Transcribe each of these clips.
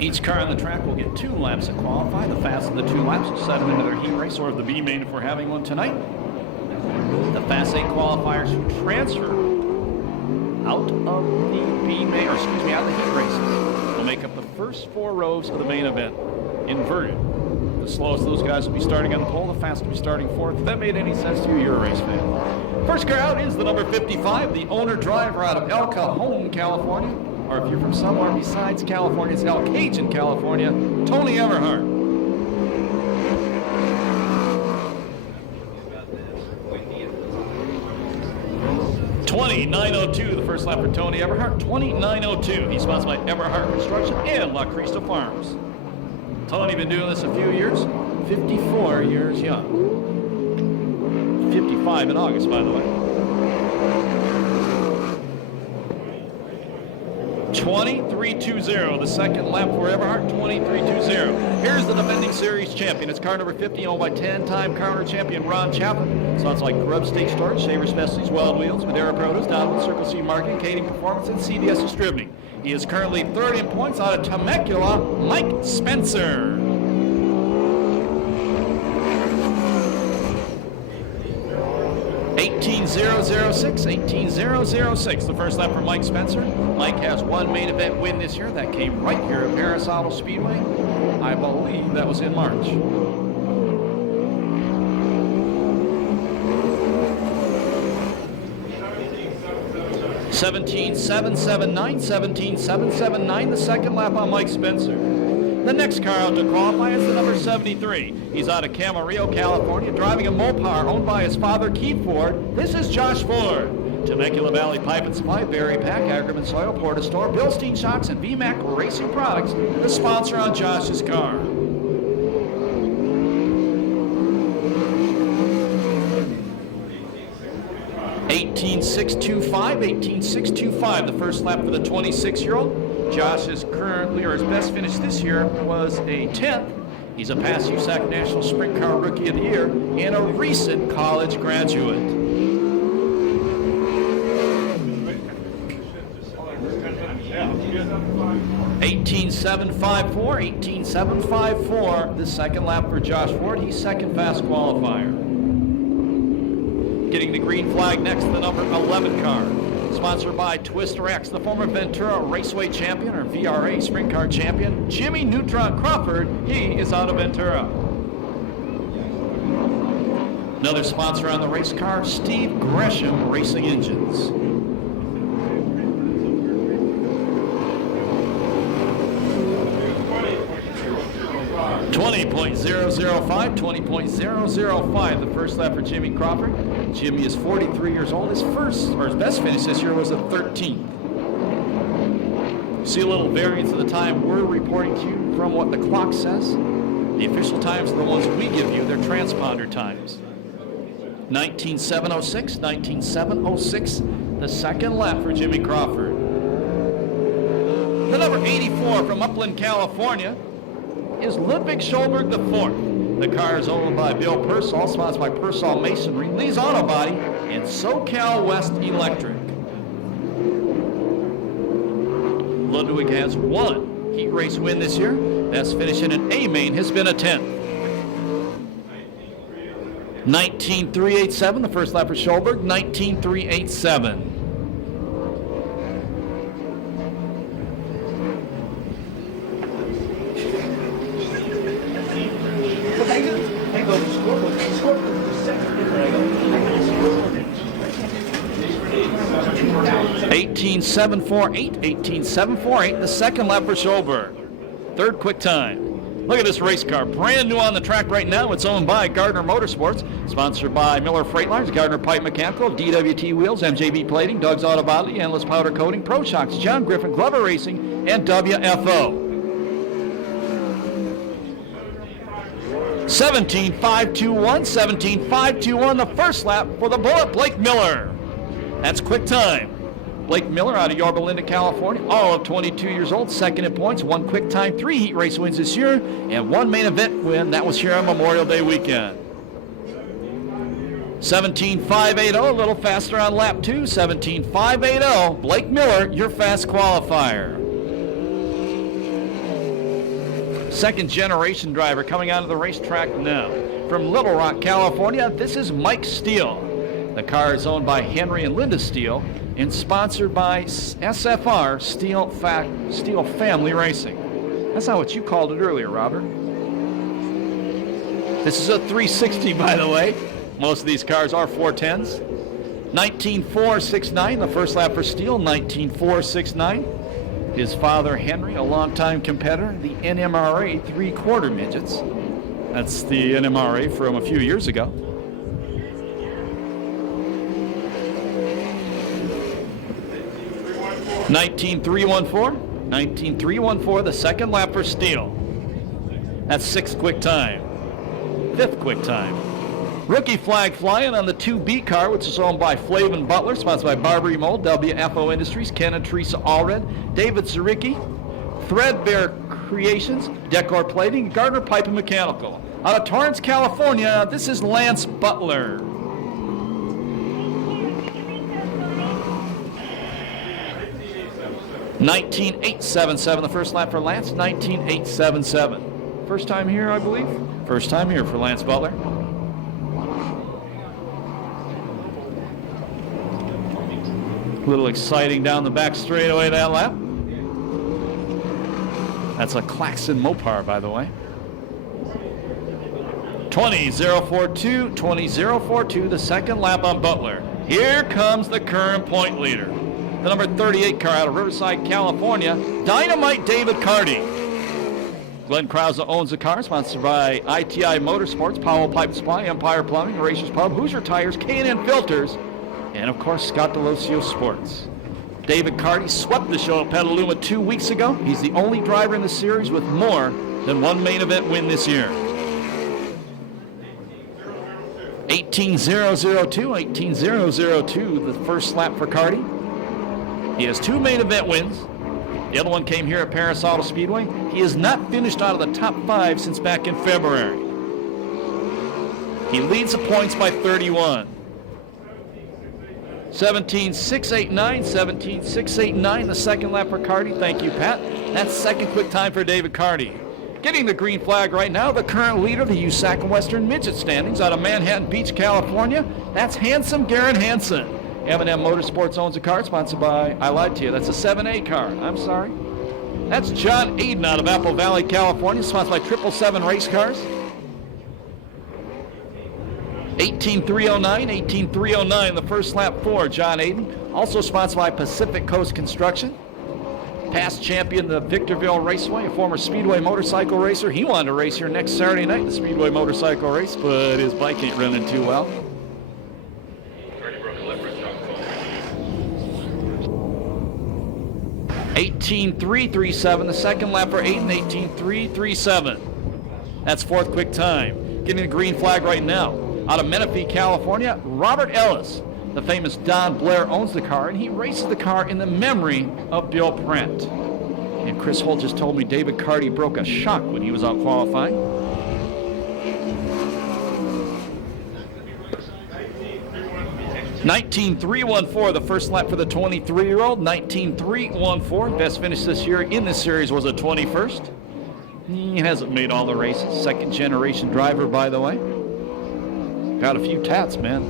Each car on the track will get 2 laps to qualify. The fastest of the 2 laps will set them into their heat race or the B main if we're having one tonight. The Fast 8 qualifiers who transfer out of the B main, or excuse me, out of the heat races will make up the first 4 rows of the main event. Inverted. The slowest of those guys will be starting on the pole, the fastest will be starting 4th. If that made any sense to you, you're a race fan. First car out is the number 55, the owner-driver out of El Cajon, California. Or if you're from somewhere besides California, it's El Cajon, California, Tony Everhart. .2902, the first lap for Tony Everhart, 2902. He's sponsored by Everhart Construction and La Crista Farms. Tony been doing this a few years, 54 years young. 55 in August, by the way. 2320, the second lap for Everhart, 2320. Here's the defending series champion. It's car number 50, owned by 10-time car owner champion Ron Chaplin. Sounds like Grub State Storage, Shaver Specialties, Wild Wheels, Madera Produce, Donovan Circle C Marketing, Kading Performance, and CDS Distributing. He is currently third in points out of Temecula, Mike Spencer. $18,006, the first lap for Mike Spencer. Mike has 1 main event win this year. That came right here at Perris Speedway. I believe that was in March. $17,779, the second lap on Mike Spencer. The next car out to qualify is the number 73. He's out of Camarillo, California, driving a Mopar owned by his father, Keith Ford. This is Josh Ford. Temecula Valley Pipe and Supply, Berry Pack, Ackerman Soil, Porta Store, Bilstein Shocks, and VMAC Racing Products, the sponsor on Josh's car. $18,625, the first lap for the 26-year-old. Josh is currently, or his best finish this year was a 10th. He's a past USAC National Sprint Car Rookie of the Year and a recent college graduate. $18,754, the second lap for Josh Ford. He's second fast qualifier. Getting the green flag next, the number 11 car. Sponsored by Twister X, the former Ventura Raceway champion, or VRA Sprint Car champion, Jimmy Neutron Crawford. He is out of Ventura. Another sponsor on the race car, Steve Gresham Racing Engines. $20.005, the first lap for Jimmy Crawford. Jimmy is 43 years old. His best finish this year was a 13th. See a little variance of the time we're reporting to you from what the clock says. The official times are the ones we give you. They're transponder times. 19,706, the second lap for Jimmy Crawford. The number 84 from Upland, California, is Ludwig Schulberg IV. The car is owned by Bill Pearsall, sponsored by Pearsall Masonry, Lee's Auto Body, and SoCal West Electric. Ludwig has 1 heat race win this year. Best finish in an A main has been a 10th. 19,387, the first lap for Schulberg, 19,387. $18,748, the second lap for Schulberg. Third quick time. Look at this race car, brand new on the track right now. It's owned by Gardner Motorsports, sponsored by Miller Freight Lines, Gardner Pipe Mechanical, DWT Wheels, MJB Plating, Doug's Auto Body, Endless Powder Coating, Pro Shocks, John Griffin, Glover Racing, and WFO. 17,521, the first lap for the Bullet, Blake Miller. That's quick time. Blake Miller out of Yorba Linda, California, all of 22 years old, second in points, 1 quick time, 3 heat race wins this year, and 1 main event win. That was here on Memorial Day weekend. 17,580, a little faster on lap 2, 17,580. Blake Miller, your fast qualifier. Second generation driver coming onto the racetrack now. From Little Rock, California, this is Mike Steele. The car is owned by Henry and Linda Steele and sponsored by SFR Steele Family Racing. That's not what you called it earlier, Robert. This is a 360, by the way. Most of these cars are 410s. 19.469, the first lap for Steele, 19.469. His father, Henry, a longtime competitor, the NMRA 3/4 midgets. That's the NMRA from a few years ago. $19.314, the second lap for Steele. That's sixth quick time. Fifth quick time. Rookie flag flying on the 2B car, which is owned by Flavin Butler, sponsored by Barbary Mold, WFO Industries, Ken and Teresa Allred, David Zaricki, Threadbare Creations, Decor Plating, Gardner Pipe and Mechanical. Out of Torrance, California, this is Lance Butler. $19.877, the first lap for Lance, $19.877. First time here, I believe? First time here for Lance Butler. A little exciting down the back straightaway that lap. That's a Claxon Mopar, by the way. 20.042, 20.042, the second lap on Butler. Here comes the current point leader. The number 38 car out of Riverside, California, Dynamite David Carty. Glenn Krause owns the car, sponsored by ITI Motorsports, Powell Pipe Supply, Empire Plumbing, Racers Pub, Hoosier Tires, K&N Filters, and of course, Scott Delosio Sports. David Carty swept the show at Petaluma 2 weeks ago. He's the only driver in the series with more than one main event win this year. 18.002, 18.002, the first lap for Carty. He has two main event wins. The other one came here at Perris Auto Speedway. He has not finished out of the top 5 since back in February. He leads the points by 31. 17.689, 17.689, the second lap for Carty. Thank you, Pat. That's second quick time for David Carty. Getting the green flag right now, the current leader of the USAC Western Midget standings out of Manhattan Beach, California. That's Handsome Garen Hansen. M&M Motorsports owns a car, sponsored by, I lied to you, that's a 7A car. I'm sorry. That's John Aiden out of Apple Valley, California, sponsored by 777 Race Cars. 18.309, 18.309, the first lap for John Aiden. Also sponsored by Pacific Coast Construction. Past champion of the Victorville Raceway, a former Speedway motorcycle racer. He wanted to race here next Saturday night, the Speedway motorcycle race, but his bike ain't running too well. $18.337, the second lap for Aiden, 18.337. That's fourth quick time. Getting the green flag right now. Out of Menifee, California, Robert Ellis. The famous Don Blair owns the car, and he races the car in the memory of Bill Prent. And Chris Holt just told me David Carty broke a shock when he was out qualifying. $19.314, the first lap for the 23-year-old. $19.314. Best finish this year in this series was a 21st. He hasn't made all the races. Second generation driver, by the way. Got a few tats, man.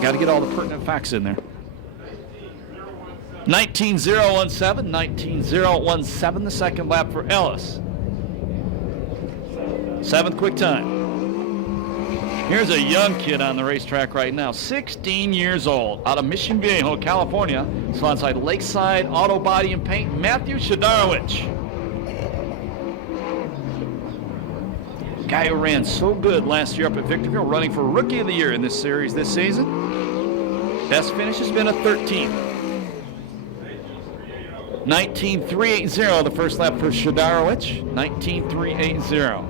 Got to get all the pertinent facts in there. 19.017, 19.017, the second lap for Ellis. Seventh quick time. Here's a young kid on the racetrack right now, 16 years old, out of Mission Viejo, California, sponsored by Lakeside Auto Body and Paint, Matthew Shadarowicz. Guy who ran so good last year up at Victorville, running for Rookie of the Year in this series this season. Best finish has been a 13th. 19.380, the first lap for Shadarowicz. 19.380.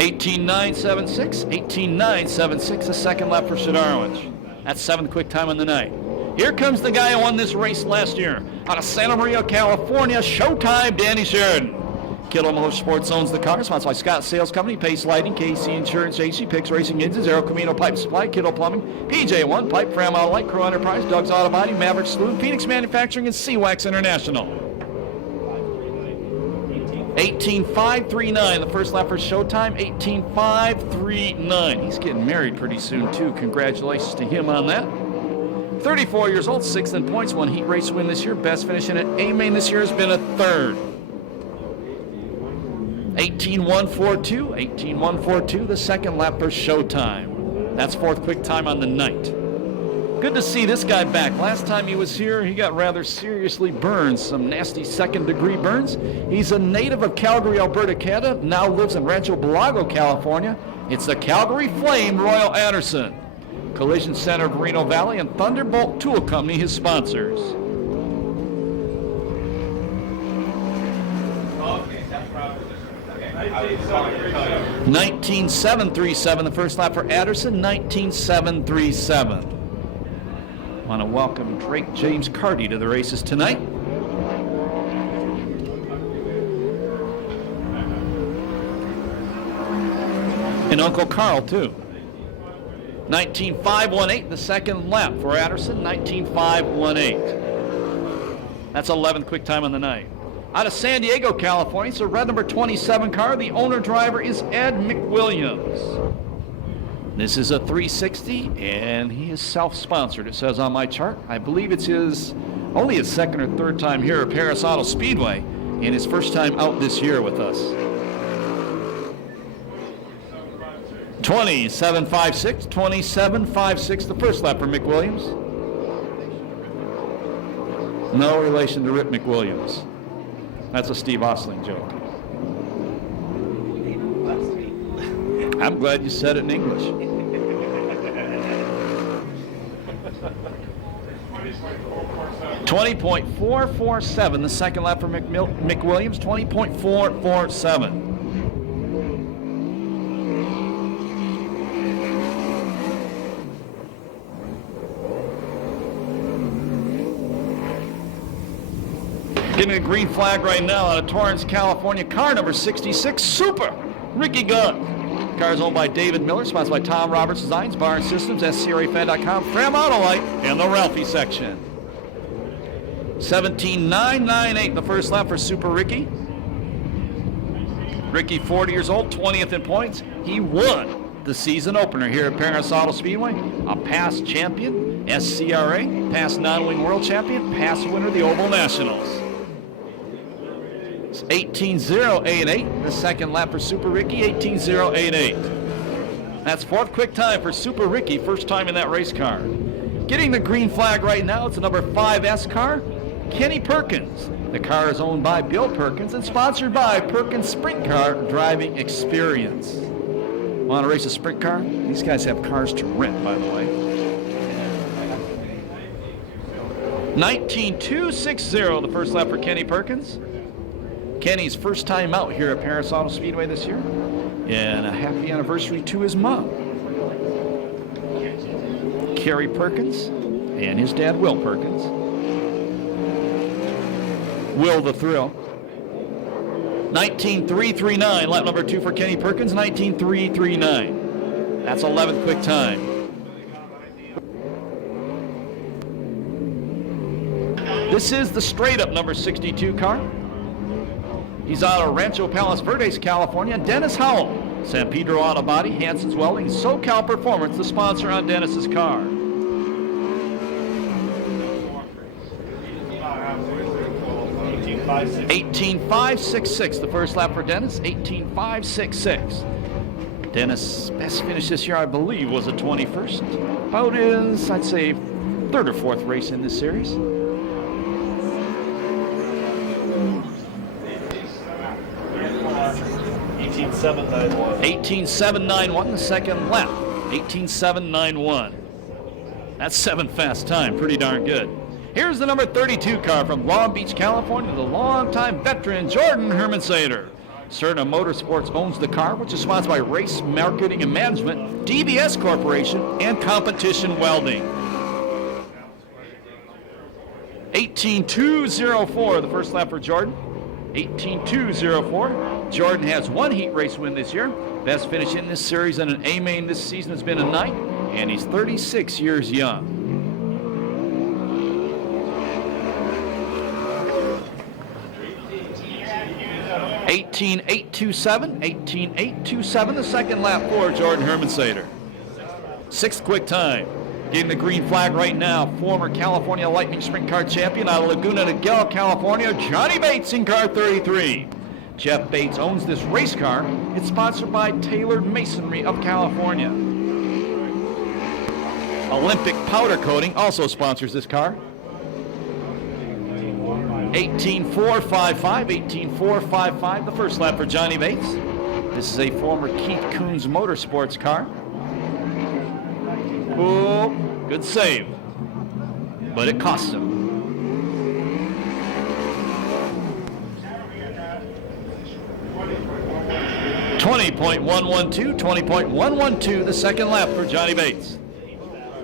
$18.976, $18.976, the second lap for Shadarowicz. That's seventh quick time on the night. Here comes the guy who won this race last year. Out of Santa Maria, California, Showtime Danny Sheridan. Kittle Motorsports owns the car. Sponsored by Scott Sales Company, Pace Lighting, KC Insurance, AC, Picks Racing Engines, Aero Camino Pipe Supply, Kittle Plumbing, PJ1, Pipe, Fram Auto Light, Crow Enterprise, Doug's Auto Body, Maverick Saloon, Phoenix Manufacturing, and C-Wax International. 18.539, the first lap for Showtime, 18.539. He's getting married pretty soon, too. Congratulations to him on that. 34 years old, 6th in points, 1 heat race win this year. Best finish in an A-main this year has been a 3rd. 18.142, 18.142, the second lap for Showtime. That's 4th quick time on the night. Good to see this guy back. Last time he was here, he got rather seriously burned, some nasty 2nd-degree burns. He's a native of Calgary, Alberta, Canada, now lives in Rancho Belago, California. It's the Calgary Flame, Royal Anderson. Collision Center of Reno Valley and Thunderbolt Tool Company, his sponsors. Okay, that's probably 19.737, the first lap for Anderson, 19.737. Want to welcome Drake James Carty to the races tonight. And Uncle Carl, too. 19.518, the second lap for Anderson, 19.518. That's 11th quick time on the night. Out of San Diego, California, it's a red number 27 car. The owner-driver is Ed McWilliams. This is a 360, and he is self-sponsored, it says on my chart. I believe it's only his 2nd or 3rd time here at Perris Auto Speedway, and his first time out this year with us. 27.56, 27.56, the first lap for McWilliams. No relation to Rip McWilliams. That's a Steve Osling joke. I'm glad you said it in English. 20.447, the second lap for McWilliams, 20.447. Getting a green flag right now out of Torrance, California. Car number 66, Super Ricky Gunn. Car is owned by David Miller, sponsored by Tom Roberts Designs, Barn Systems, SCRAFan.com, Fram Auto Light, and the Ralphie section. 17.998, the first lap for Super Ricky. Ricky, 40 years old, 20th in points. He won the season opener here at Perris Auto Speedway. A past champion, SCRA, past non-wing world champion, past winner of the Oval Nationals. 18.088, the second lap for Super Ricky, 18.088. That's 4th quick time for Super Ricky, first time in that race car. Getting the green flag right now, it's a number 5S car, Kenny Perkins. The car is owned by Bill Perkins and sponsored by Perkins Sprint Car Driving Experience. Want to race a sprint car? These guys have cars to rent, by the way. 19.260, the first lap for Kenny Perkins. Kenny's first time out here at Perris Auto Speedway this year. And a happy anniversary to his mom, Carrie Perkins, and his dad, Will Perkins. Will the Thrill. 19.339, lap number 2 for Kenny Perkins, 19.339. That's 11th quick time. This is the straight-up number 62 car. He's out of Rancho Palos Verdes, California. Dennis Howell, San Pedro Auto Body, Hanson's Welding, SoCal Performance, the sponsor on Dennis's car. 18.566, the first lap for Dennis, 18.566. Dennis' best finish this year, I believe, was a 21st. About his, I'd say, 3rd or 4th race in this series. 18.791, the second lap. 18.791. That's 7th fast time. Pretty darn good. Here's the number 32 car from Long Beach, California, the longtime veteran Jordan Hermansader. Cerna Motorsports owns the car, which is sponsored by Race Marketing and Management, DBS Corporation, and Competition Welding. 18.204, the first lap for Jordan. 18.204. Jordan has one heat race win this year. Best finish in this series in an A main this season has been a 9th, and he's 36 years young. 18.827, 18.827, the second lap for Jordan Hermansader. 6th quick time. Getting the green flag right now, former California Lightning Sprint Car champion out of Laguna Niguel, California, Johnny Bates in car 33. Jeff Bates owns this race car. It's sponsored by Tailored Masonry of California. Olympic Powder Coating also sponsors this car. 18.455, 18.455, the first lap for Johnny Bates. This is a former Keith Kunz Motorsports car. Oh, good save, but it cost him. $20.112, the second lap for Johnny Bates.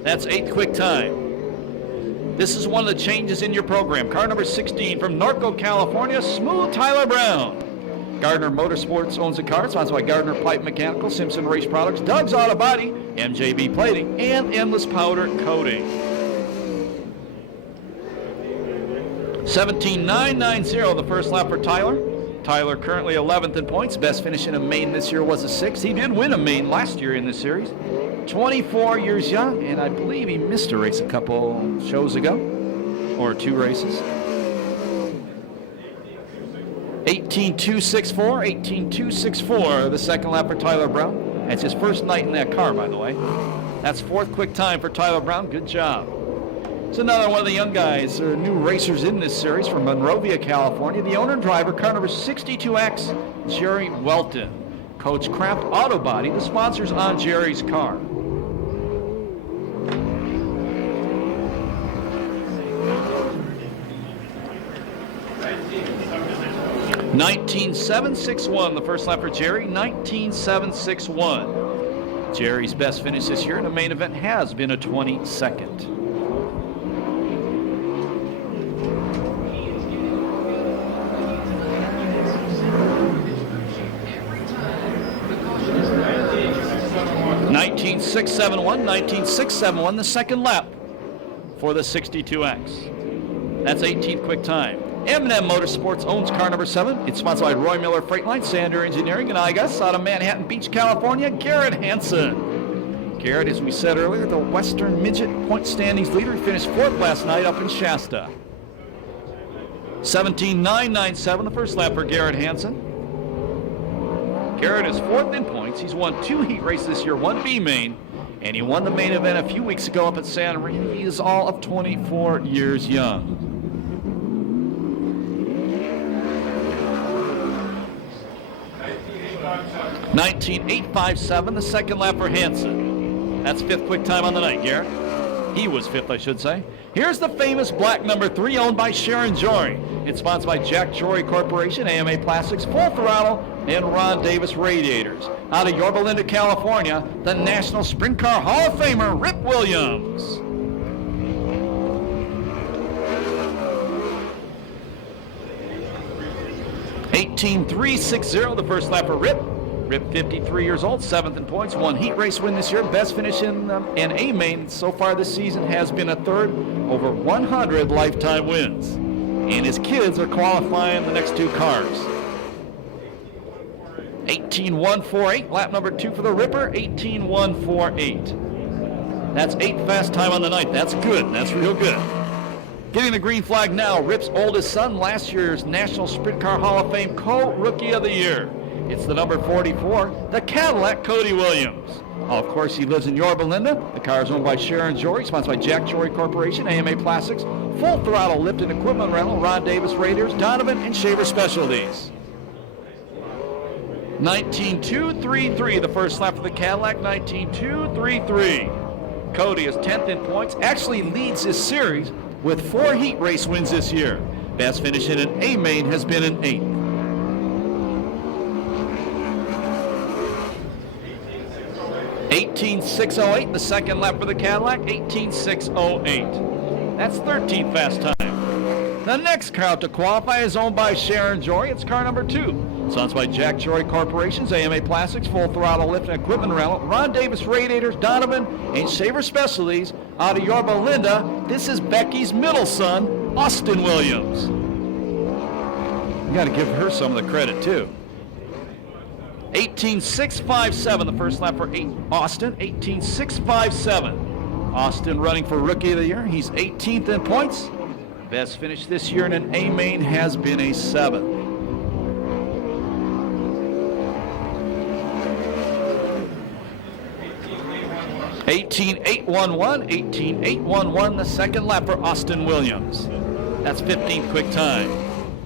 That's 8th quick time. This is one of the changes in your program. Car number 16 from Norco, California, Smooth Tyler Brown. Gardner Motorsports owns the car, sponsored by Gardner Pipe Mechanical, Simpson Race Products, Doug's Auto Body, MJB Plating, and Endless Powder Coating. 17.990, the first lap for Tyler. Tyler currently 11th in points. Best finish in a main this year was a 6th. He did win a main last year in this series. 24 years young, and I believe he missed a race a couple shows ago, or 2 races. 18.264, 18.264, the second lap for Tyler Brown. That's his first night in that car, by the way. That's 4th quick time for Tyler Brown. Good job. It's another one of the young guys, new racers in this series from Monrovia, California. The owner and driver, car number 62X, Jerry Welton. Coach Craft Auto Body, the sponsors on Jerry's car. 19.761, the first lap for Jerry, 19.761. Jerry's best finish this year in the main event has been a 22nd. $19.671, the second lap for the 62X. That's 18th quick time. M&M Motorsports owns car number 7. It's sponsored by Roy Miller Freight Line, Sander Engineering, and I guess out of Manhattan Beach, California, Garrett Hansen. Garrett, as we said earlier, the Western Midget point standings leader. He finished 4th last night up in Shasta. 17.997, the first lap for Garrett Hansen. Garrett is 4th in points. He's won 2 heat races this year, 1 B main, and he won the main event a few weeks ago up at Santa Maria. He is all of 24 years young. 19.857, the second lap for Hansen. That's 5th quick time on the night, Garrett. He was 5th, I should say. Here's the famous black number 3 owned by Sharon Jory. It's sponsored by Jack Jory Corporation, AMA Plastics, Full Throttle, and Ron Davis Radiators. Out of Yorba Linda, California, the National Sprint Car Hall of Famer, Rip Williams. $18.360, the first lap for Rip. Rip, 53 years old, 7th in points, 1 heat race win this year. Best finish in A main so far this season has been a 3rd, over 100 lifetime wins. And his kids are qualifying the next 2 cars. 18.148, lap number 2 for the Ripper, 18.148. That's 8th fast time on the night. That's good. That's real good. Getting the green flag now, Rip's oldest son, last year's National Sprint Car Hall of Fame co-rookie of the year. It's the number 44, the Cadillac Cody Williams. Of course, he lives in Yorba Linda. The car is owned by Sharon Jory, sponsored by Jack Jory Corporation, AMA Plastics, Full Throttle Lift and Equipment Rental, Ron Davis Radiators, Donovan, and Shaver Specialties. 19.233, the first lap for the Cadillac, 19.233. Cody is 10th in points, actually leads this series with 4 heat race wins this year. Best finish in an A main has been an 8th. 18.608, the second lap for the Cadillac, 18.608. That's 13th fast time. The next car out to qualify is owned by Sharon Jory. It's car number 2. Sponsored by Jack Jory Corporations, AMA Plastics, Full Throttle Lift and Equipment Rental, Ron Davis Radiators, Donovan, and Shaver Specialties. Out of Yorba Linda, this is Becky's middle son, Austin Williams. You got to give her some of the credit, too. 18.657, the first lap for Austin. 18.657. Austin running for Rookie of the Year. He's 18th in points. Best finish this year in an A main has been a 7th. 18.811, 18.811, the second lap for Austin Williams. That's 15th quick time.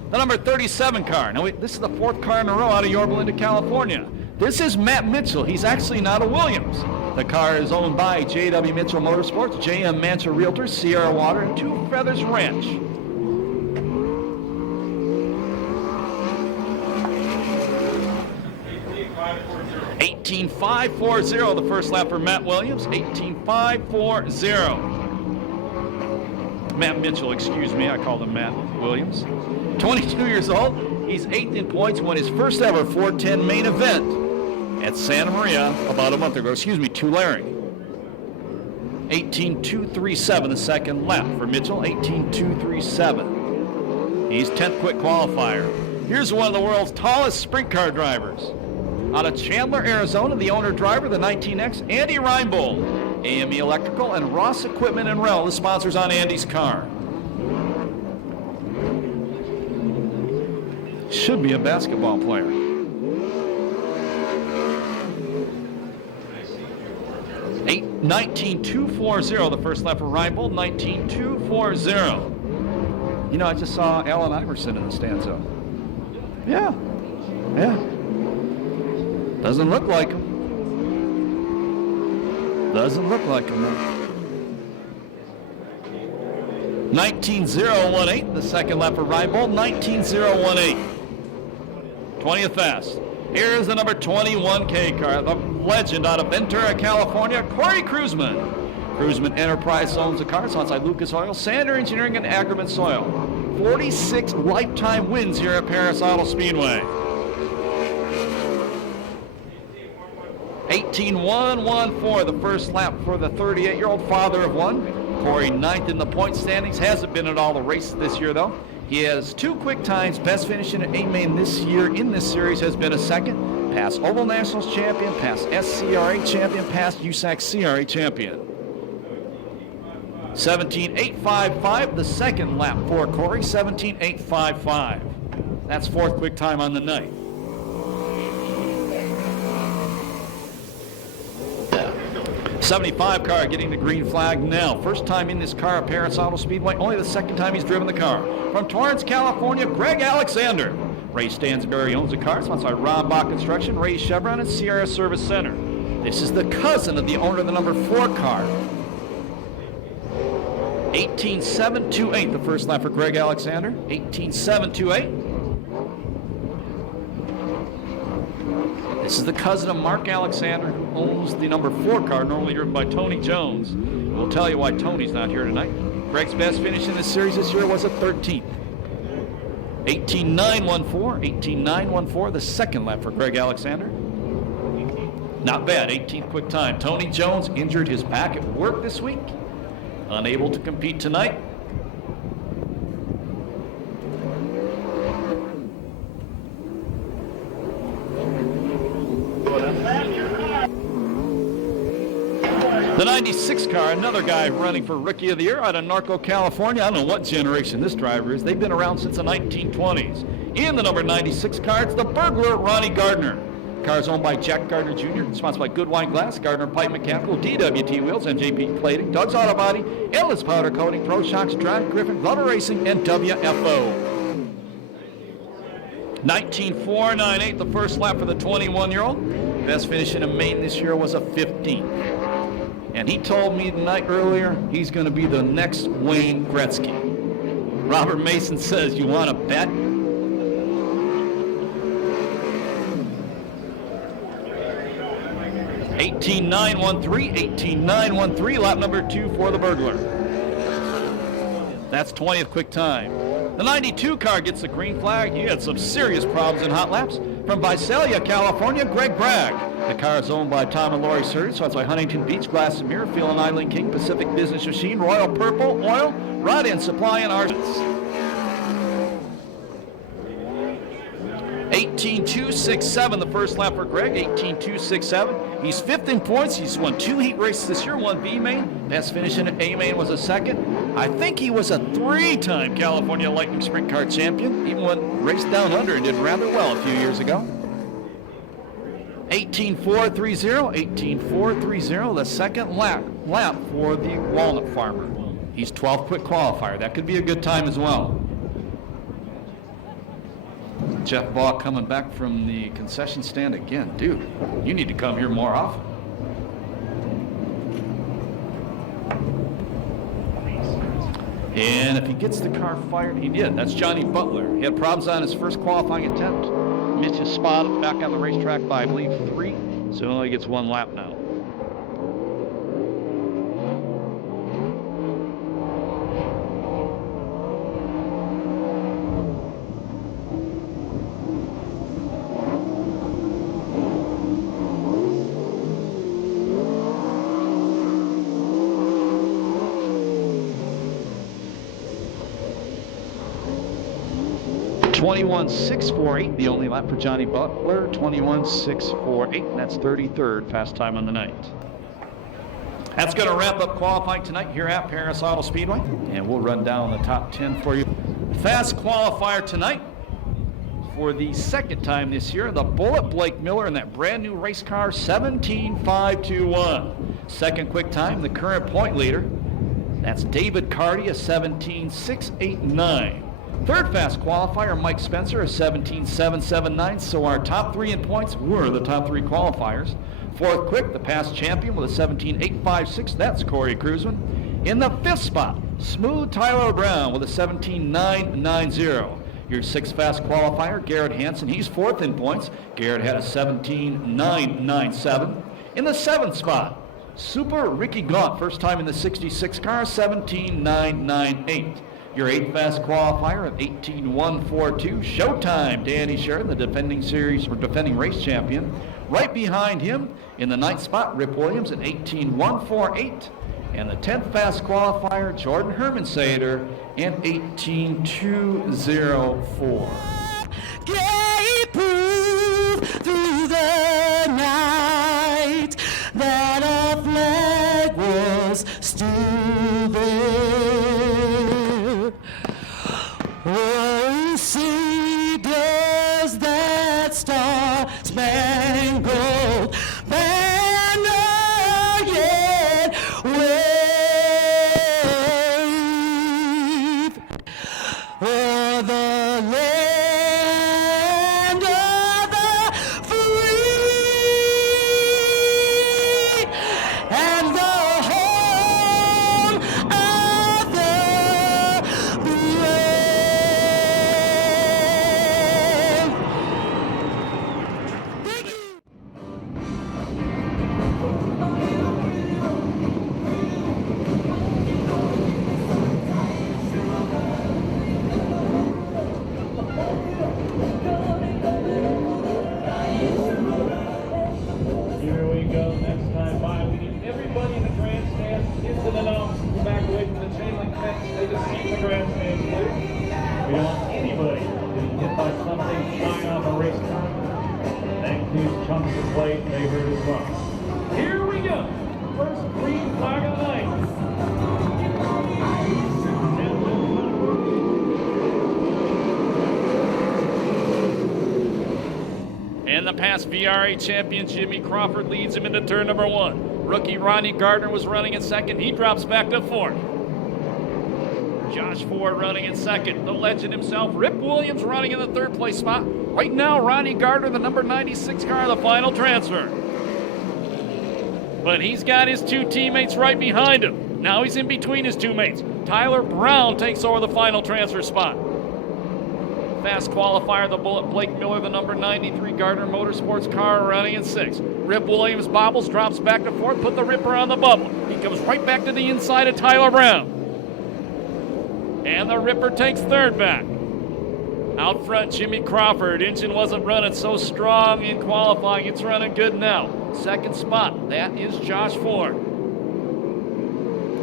The number 37 car. Now, this is the 4th car in a row out of Yorba Linda, California. This is Matt Mitchell. He's actually not a Williams. The car is owned by J.W. Mitchell Motorsports, J.M. Mancha Realtors, Sierra Water, and Two Feathers Ranch. $18.540, the first lap for Matt Williams. 18.540. Matt Mitchell, excuse me, I called him Matt Williams. 22 years old. He's 8th in points, won his first ever 410 main event at Santa Maria about a month ago. Tulare. 18.237, the second lap for Mitchell. 18.237. He's 10th quick qualifier. Here's one of the world's tallest sprint car drivers. Out of Chandler, Arizona, the owner-driver, the 19X, Andy Reinbold. AME Electrical and Ross Equipment and Rental, the sponsors on Andy's car. Should be a basketball player. 19.240, the first lap for Reinbold. 19.240. You know, I just saw Allen Iverson in the stands, though. Yeah. Doesn't look like him. Doesn't look like him, though. 19.018, the second lap for Reinbold. 19.018. 20th fast. Here's the number 21K car, the legend out of Ventura, California, Corey Cruzman. Cruzman Enterprise owns the car, sponsored by Lucas Oil, Sander Engineering, and Ackerman Soil. 46 lifetime wins here at Perris Auto Speedway. 18.114, the first lap for the 38-year-old father of one. Corey 9th in the point standings, hasn't been at all the races this year, though. He has 2 quick times. Best finish in an A-main this year in this series has been a 2nd. Past Oval Nationals champion, past SCRA champion, past USAC CRA champion. 17.855, the second lap for Corey. 17.855. That's 4th quick time on the night. '75 car getting the green flag now. First time in this car at Perris Auto Speedway. Only the 2nd time he's driven the car. From Torrance, California, Greg Alexander. Ray Stansberry owns the car. Sponsored by Ron Bach Construction, Ray Chevron, and Sierra Service Center. This is the cousin of the owner of the number 4 car. 18.728, the first lap for Greg Alexander. 18.728. This is the cousin of Mark Alexander, who owns the number 4 car, normally driven by Tony Jones. We'll tell you why Tony's not here tonight. Greg's best finish in this series this year was a 13th. 18.914, 18.914, the second lap for Greg Alexander. Not bad, 18th quick time. Tony Jones injured his back at work this week, unable to compete tonight. The 96 car, another guy running for Rookie of the Year out of Norco, California. I don't know what generation this driver is. They've been around since the 1920s. In the number 96 car, it's the burglar, Ronnie Gardner. The car is owned by Jack Gardner Jr., sponsored by Goodwine Glass, Gardner Pipe Mechanical, DWT Wheels, MJP Plating, Doug's Auto Body, Endless Powder Coating, Pro Shocks Drive, Griffin, Glover Racing, and WFO. 19.498, the first lap for the 21-year-old. Best finish in a main this year was a 15th. And he told me the night earlier he's going to be the next Wayne Gretzky. Robert Mason says, you want to bet? $18.913, lap number 2 for the burglar. That's 20th quick time. The 92 car gets the green flag. He had some serious problems in hot laps. From Visalia, California, Greg Bragg. The car is owned by Tom and Lori Surrey, so it's by Huntington Beach, Glass and Mirror, Phil and Eileen King, Pacific Business Machine, Royal Purple, Oil, Rod and Supply, and Argents. 18.267 the first lap for Greg, 18.267. He's fifth in points. He's won 2 heat races this year, 1 B main. That's finishing at A main was a second. I think he was a 3-time California Lightning Sprint Car champion. Even won raced down under and did rather well a few years ago. 18.430, 18.430, the second lap for the Walnut Farmer. He's 12th quick qualifier. That could be a good time as well. Jeff Baugh coming back from the concession stand again. Dude, you need to come here more often. And if he gets the car fired, he did. That's Johnny Butler. He had problems on his first qualifying attempt. Missed his spot back on the racetrack by, I believe, 3. So he only gets 1 lap now. .21.648, the only lap for Johnny Butler. 21.648, and that's 33rd fast time on the night. That's going to wrap up qualifying tonight here at Perris Auto Speedway, and we'll run down the top 10 for you. Fast qualifier tonight for the second time this year, the Bullet Blake Miller in that brand new race car, 17.521. Second quick time, the current point leader, that's David Carty, a 17.689. Third fast qualifier, Mike Spencer, a 17.779. So our top 3 in points were the top 3 qualifiers. Fourth quick, the past champion with a 17.856. That's Corey Cruzman. In the 5th spot, Smooth Tyler Brown with a 17.990. Your 6th fast qualifier, Garrett Hansen. He's 4th in points. Garrett had a 17.997. In the 7th spot, Super Ricky Gaunt, first time in the 66 car, 17.998. Your 8th fast qualifier at 18.142. Showtime, Danny Sheridan, the defending race champion. Right behind him in the 9th spot, Rip Williams at 18.148. And the 10th fast qualifier, Jordan Hermansader, in 18.204. Gave proof through the night that a flag was still there. Oh, see, does that star-spangled banner yet wave o'er the land of the free and the home of the brave. Here we go, next time by. We need everybody in the grandstand into the nose, back away from the chain link fence. They just keep the grandstand clear. We don't want anybody getting hit by something flying off a race car. Thank these chunks of plate, they hurt as well. Here we go. First green flag of the night. And the past VRA champion Jimmy Crawford leads him into turn number 1. Rookie Ronnie Gardner was running in second. He drops back to 4th. Josh Ford running in second. The legend himself, Rip Williams, running in the 3rd place spot. Right now, Ronnie Gardner, the number 96 car, the final transfer. But he's got his 2 teammates right behind him. Now he's in between his 2 mates. Tyler Brown takes over the final transfer spot. Fast qualifier, the Bullet Blake Miller, the number 93 Gardner Motorsports car, running in 6th. Rip Williams bobbles, drops back to 4th, put the Ripper on the bubble. He comes right back to the inside of Tyler Brown. And the Ripper takes third back. Out front, Jimmy Crawford. Engine wasn't running so strong in qualifying. It's running good now. Second spot, that is Josh Ford.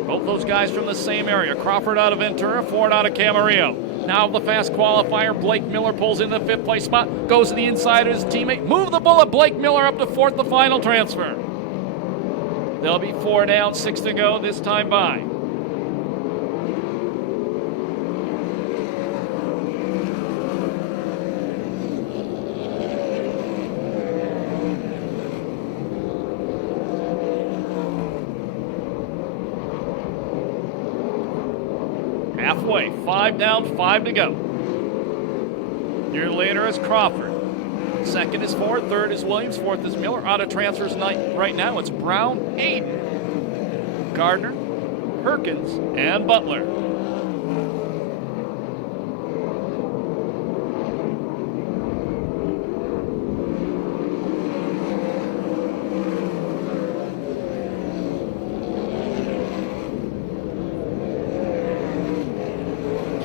Both those guys from the same area. Crawford out of Ventura, Ford out of Camarillo. Now the fast qualifier, Blake Miller pulls in the 5th place spot, goes to the inside of his teammate. Move the bullet, Blake Miller up to 4th, the final transfer. They'll be 4 down, 6 to go this time by. Halfway, 5 down, 5 to go. Your leader is Crawford. Second is Ford, third is Williams, fourth is Miller. Out of transfers right now, it's Brown, Aiden, Gardner, Perkins, and Butler.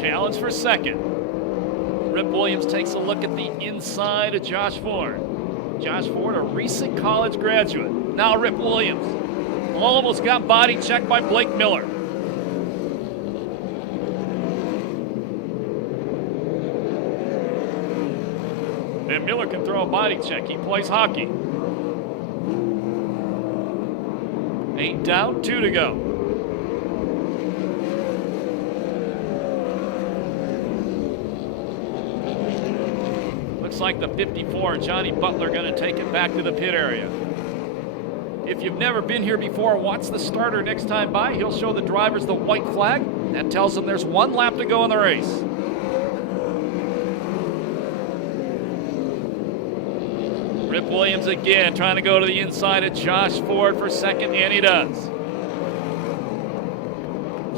Challenge for second. Rip Williams takes a look at the inside of Josh Ford. Josh Ford, a recent college graduate. Now Rip Williams almost got body checked by Blake Miller. And Miller can throw a body check. He plays hockey. 8 down, 2 to go. Looks like the 54, Johnny Butler, going to take it back to the pit area. If you've never been here before, watch the starter next time by. He'll show the drivers the white flag. That tells them there's 1 lap to go in the race. Rip Williams again, trying to go to the inside of Josh Ford for second, and he does.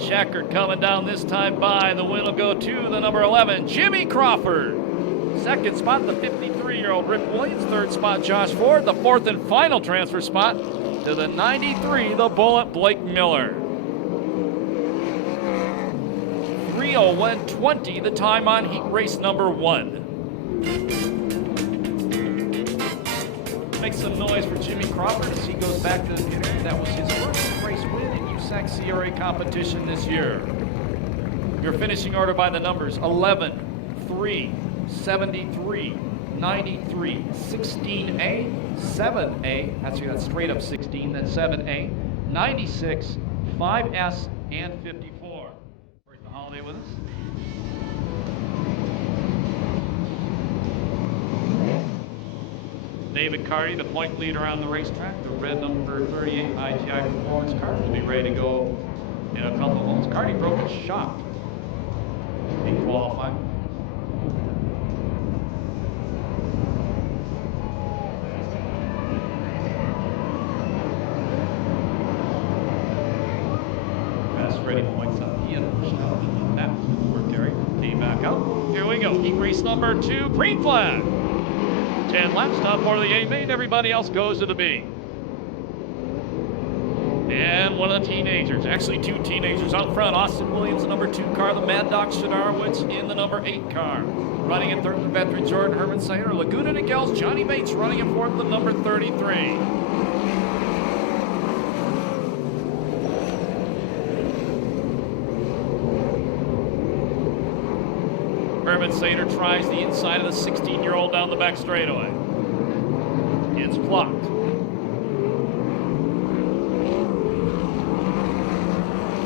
Checker coming down this time by. The win will go to the number 11, Jimmy Crawford. Second spot, the 53-year-old Rip Williams. Third spot, Josh Ford. The fourth and final transfer spot to the 93, the Bullet, Blake Miller. 3:01:20, the time on heat race number 1. Make some noise for Jimmy Crawford as he goes back to the pit area. That was his first race win in USAC CRA competition this year. Your finishing order by the numbers: 11, 3, 73, 93, 16A, 7A, that's straight up 16, then 7A, 96, 5S, and 54. Where's the holiday with us? David Carty, the point leader on the racetrack, the red number 38 ITI performance car, will be ready to go in a couple of moments. Carty broke his shock in qualifying. Ready points up. He had pushed out in that work area. Came back out. Here we go. Heat race number 2. Green flag. 10 laps. Top part of the A main. Everybody else goes to the B. And one of the teenagers, actually 2 teenagers out front. Austin Williams, the number 2 car. The Mad Dog Shadarwitz in the number 8 car. Running in third, the veteran Jordan Herman Sayer. Laguna Niguel's Johnny Bates running in fourth, the number 33. Herman Sater tries the inside of the 16-year-old down the back straightaway. It's blocked.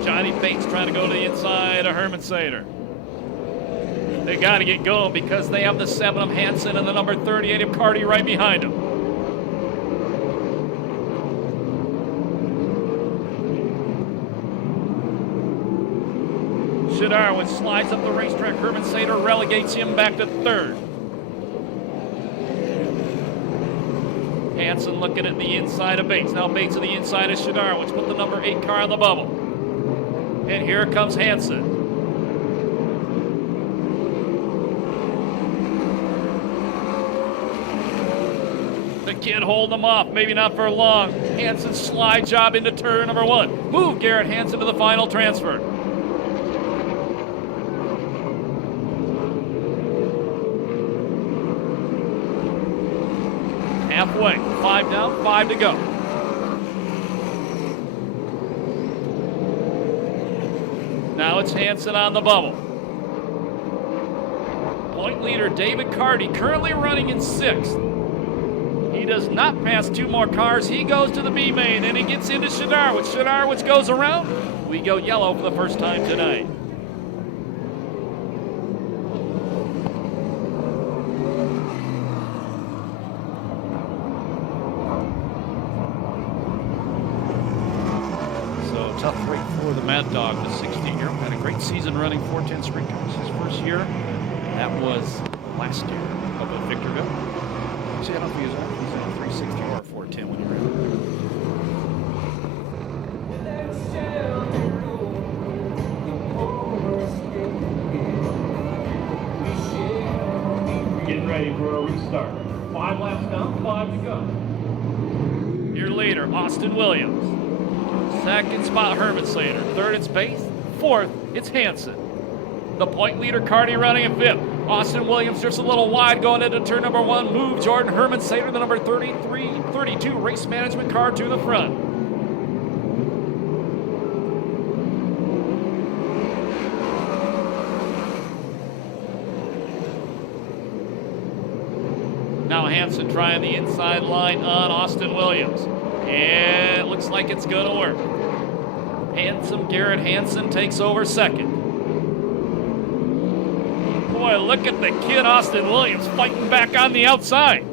Johnny Bates trying to go to the inside of Herman Sater. They got to get going because they have the 7 of Hansen and the number 38 of Carty right behind him. Shadarwitz slides up the racetrack. Herman Sater relegates him back to third. Hansen looking at the inside of Bates. Now Bates to the inside of Shadarwitz. Put the number 8 car on the bubble. And here comes Hansen. The kid holding them off, maybe not for long. Hansen slide job into turn number 1. Move Garrett Hansen to the final transfer. halfway. 5 down, 5 to go. Now it's Hansen on the bubble. Point leader David Carty currently running in 6th. He does not pass 2 more cars. He goes to the B main and he gets into Shadarwich. Shadarwich goes around. We go yellow for the first time tonight. Tough rate for the Mad Dog, the 16-year-old. Had a great season running 410 sprint cars his first year. That was last year up at Victorville. Actually, I don't know if he was on a 360 or a 410 when you ran. Getting ready for a restart. 5 laps down, 5 to go. Your leader, Austin Williams. Second spot, Herman Slater. Third, it's Bates. Fourth, it's Hansen. The point leader, Carty, running in 5th. Austin Williams just a little wide going into turn number 1. Move Jordan Herman Slater, the number 32 race management car to the front. Now Hansen trying the inside line on Austin Williams. And it looks like it's going to work. Handsome Garrett Hansen takes over 2nd. Boy, look at the kid Austin Williams fighting back on the outside.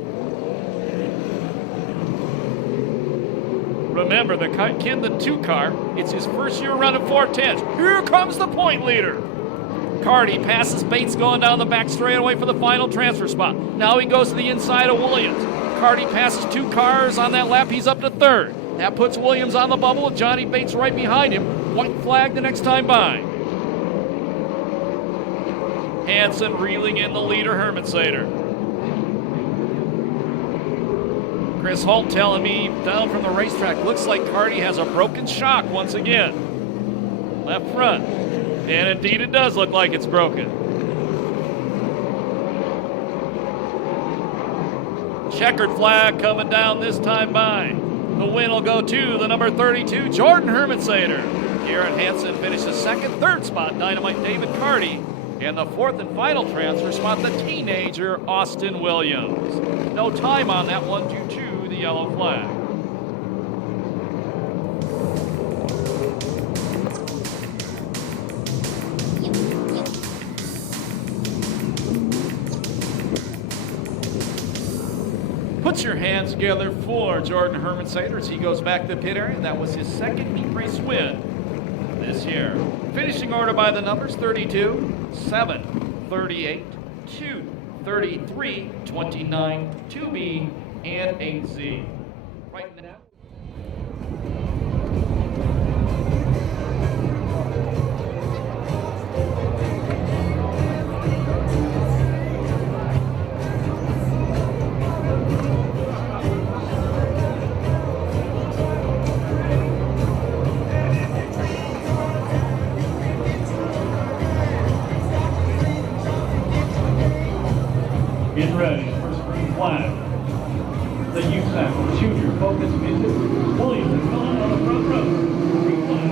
Remember, the kid, the 2 car, it's his first year running 410s. Here comes the point leader. Carty passes Bates going down the back straightaway for the final transfer spot. Now he goes to the inside of Williams. Carty passes 2 cars on that lap. He's up to 3rd. That puts Williams on the bubble with Johnny Bates right behind him. White flag the next time by. Hansen reeling in the leader, Herman Slater. Chris Holt telling me down from the racetrack, looks like Carty has a broken shock once again. Left front. And indeed it does look like it's broken. Checkered flag coming down this time by. The win will go to the number 32, Jordan Herman Slater. Garrett Hansen finishes 2nd, 3rd spot, Dynamite David Carty. And the 4th and final transfer spot, the teenager Austin Williams. No time on that one due to the yellow flag. Put your hands together for Jordan Herman Slater as he goes back to the pit area. That was his 2nd heat race win this year. Finishing order by the numbers 32, 7, 38, 2, 33, 29, 2B, and 8Z. Right now. Getting ready for spring flag. The USAC Junior Focus Midgets. Williams is gone on the front row. Green flag.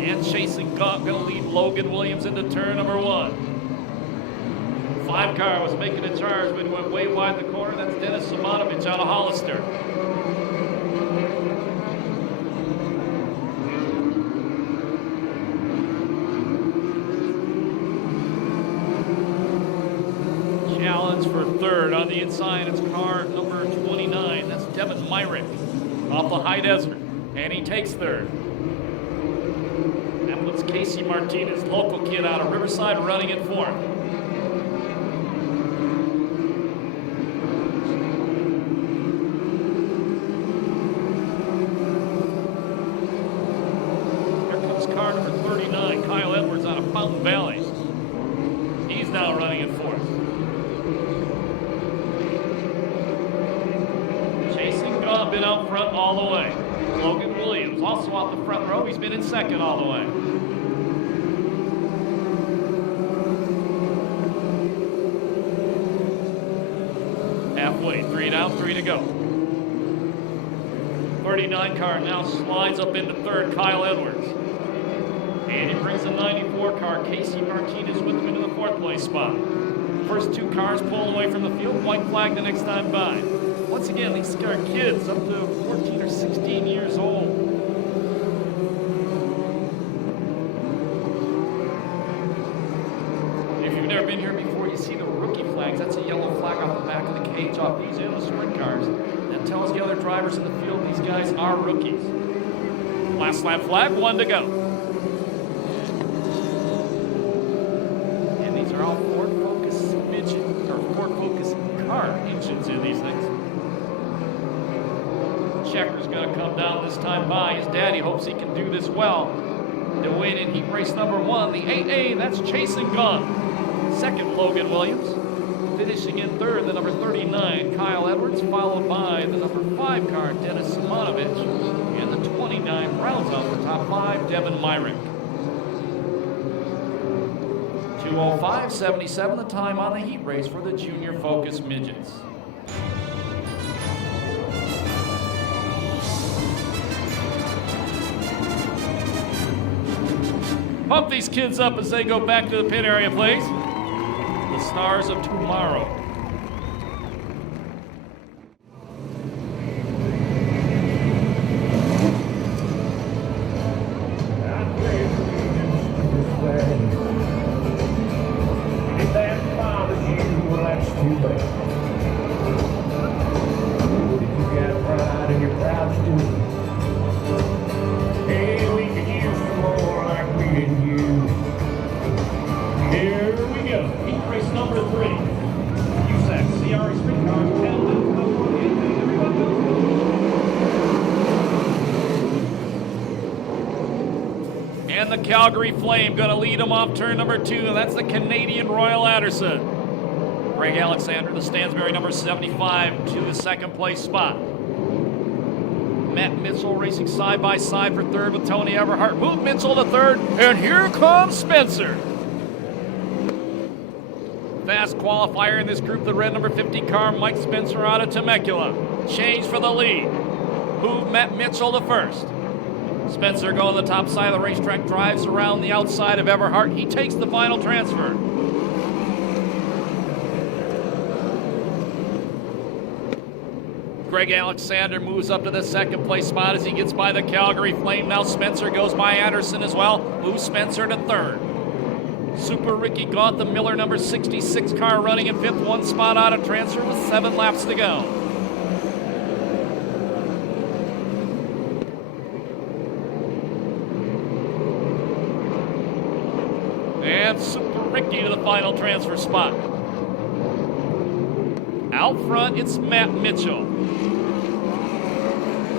And chasing going to lead Logan Williams into turn number 1. 5 car was making a charge, but he went way wide in the corner. That's Dennis Simonovich out of Hollister. Challenge for 3rd on the inside. It's car number 29. That's Devin Myrick off the High Desert. And he takes 3rd. That puts Casey Martinez, local kid out of Riverside, running in 4th. Here comes car number 39, Kyle Edwards out of Fountain Valley. He's now running in 4th. Been out front all the way. Logan Williams also off the front row. He's been in 2nd all the way. plate. 3 down, 3 to go. 39 car now slides up into third, Kyle Edwards. And he brings the 94 car, Casey Martinez, with him into the 4th place spot. First 2 cars pulling away from the field, white flag the next time by. Once again, these are kids up to 14 or 16 years old. If you've never been here before, you see the rookie flags. That's a yellow flag off the back of the cage off these and the sprint cars. That tells the other drivers in the field these guys are rookies. Last lap flag, 1 to go. And these are all Ford Focus midget or Ford Focus car engines in these things. Checker's gonna come down this time by. His daddy hopes he can do this well. To win in heat race number 1, the 8A, that's Chasing Gun. Second, Logan Williams. Finishing in third, the number 39, Kyle Edwards, followed by the number 5 car, Dennis Simonovich. And the 29 rounds out the top 5, Devin Myrick. 2:05.77 the time on the heat race for the Junior Focus Midgets. Pump these kids up as they go back to the pit area, please. The stars of tomorrow. If that bothers you, well, that's too bad. But if you got pride and you're proud to do it, hey, we could use some more like we did you. Here we go. Heat race number 3. USAC CRA sprint cars. And the Calgary Flame going to lead them off turn number 2. And that's the Canadian Royal Anderson. Greg Alexander, the Stansberry number 75, to the 2nd place spot. Matt Mitchell racing side by side for 3rd with Tony Everhart. Move Mitchell to 3rd, and here comes Spencer. Fast qualifier in this group, the red number 50 car, Mike Spencer out of Temecula. Change for the lead. Move Matt Mitchell to 1st. Spencer going to the top side of the racetrack, drives around the outside of Everhart. He takes the final transfer. Greg Alexander moves up to the 2nd place spot as he gets by the Calgary Flame. Now Spencer goes by Anderson as well. Moves Spencer to 3rd. Super Ricky Gaunt, the Miller number 66 car, running in 5th, 1 spot out of transfer with 7 laps to go. And Super Ricky to the final transfer spot. Out front, it's Matt Mitchell.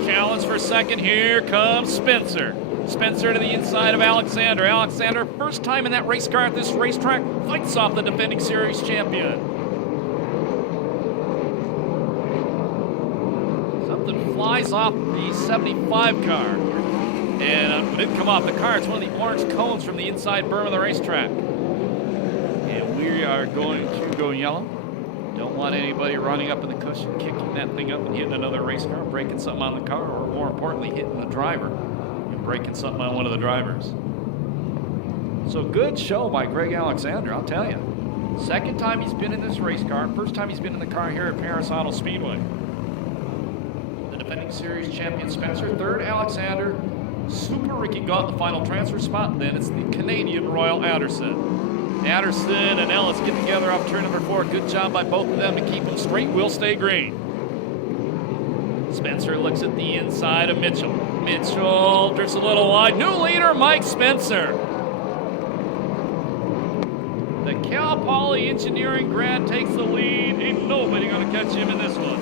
Challenge for 2nd, here comes Spencer. Spencer to the inside of Alexander. Alexander, first time in that race car at this racetrack, fights off the defending series champion. Something flies off the 75 car. And it didn't come off the car. It's one of the orange cones from the inside berm of the racetrack. And we are going to go yellow. Don't want anybody running up in the cushion, kicking that thing up and hitting another race car, breaking something on the car, or more importantly, hitting the driver and breaking something on one of the drivers. So good show by Greg Alexander, I'll tell you. 2nd time he's been in this race car, 1st time he's been in the car here at Perris Auto Speedway. The defending series champion Spencer, 3rd Alexander, Super Ricky got the final transfer spot, and then it's the Canadian Royal Anderson. Anderson and Ellis get together off turn number 4. Good job by both of them to keep them straight. We'll stay green. Spencer looks at the inside of Mitchell. Mitchell drifts a little wide. New leader, Mike Spencer. The Cal Poly Engineering grad takes the lead. Ain't nobody going to catch him in this one.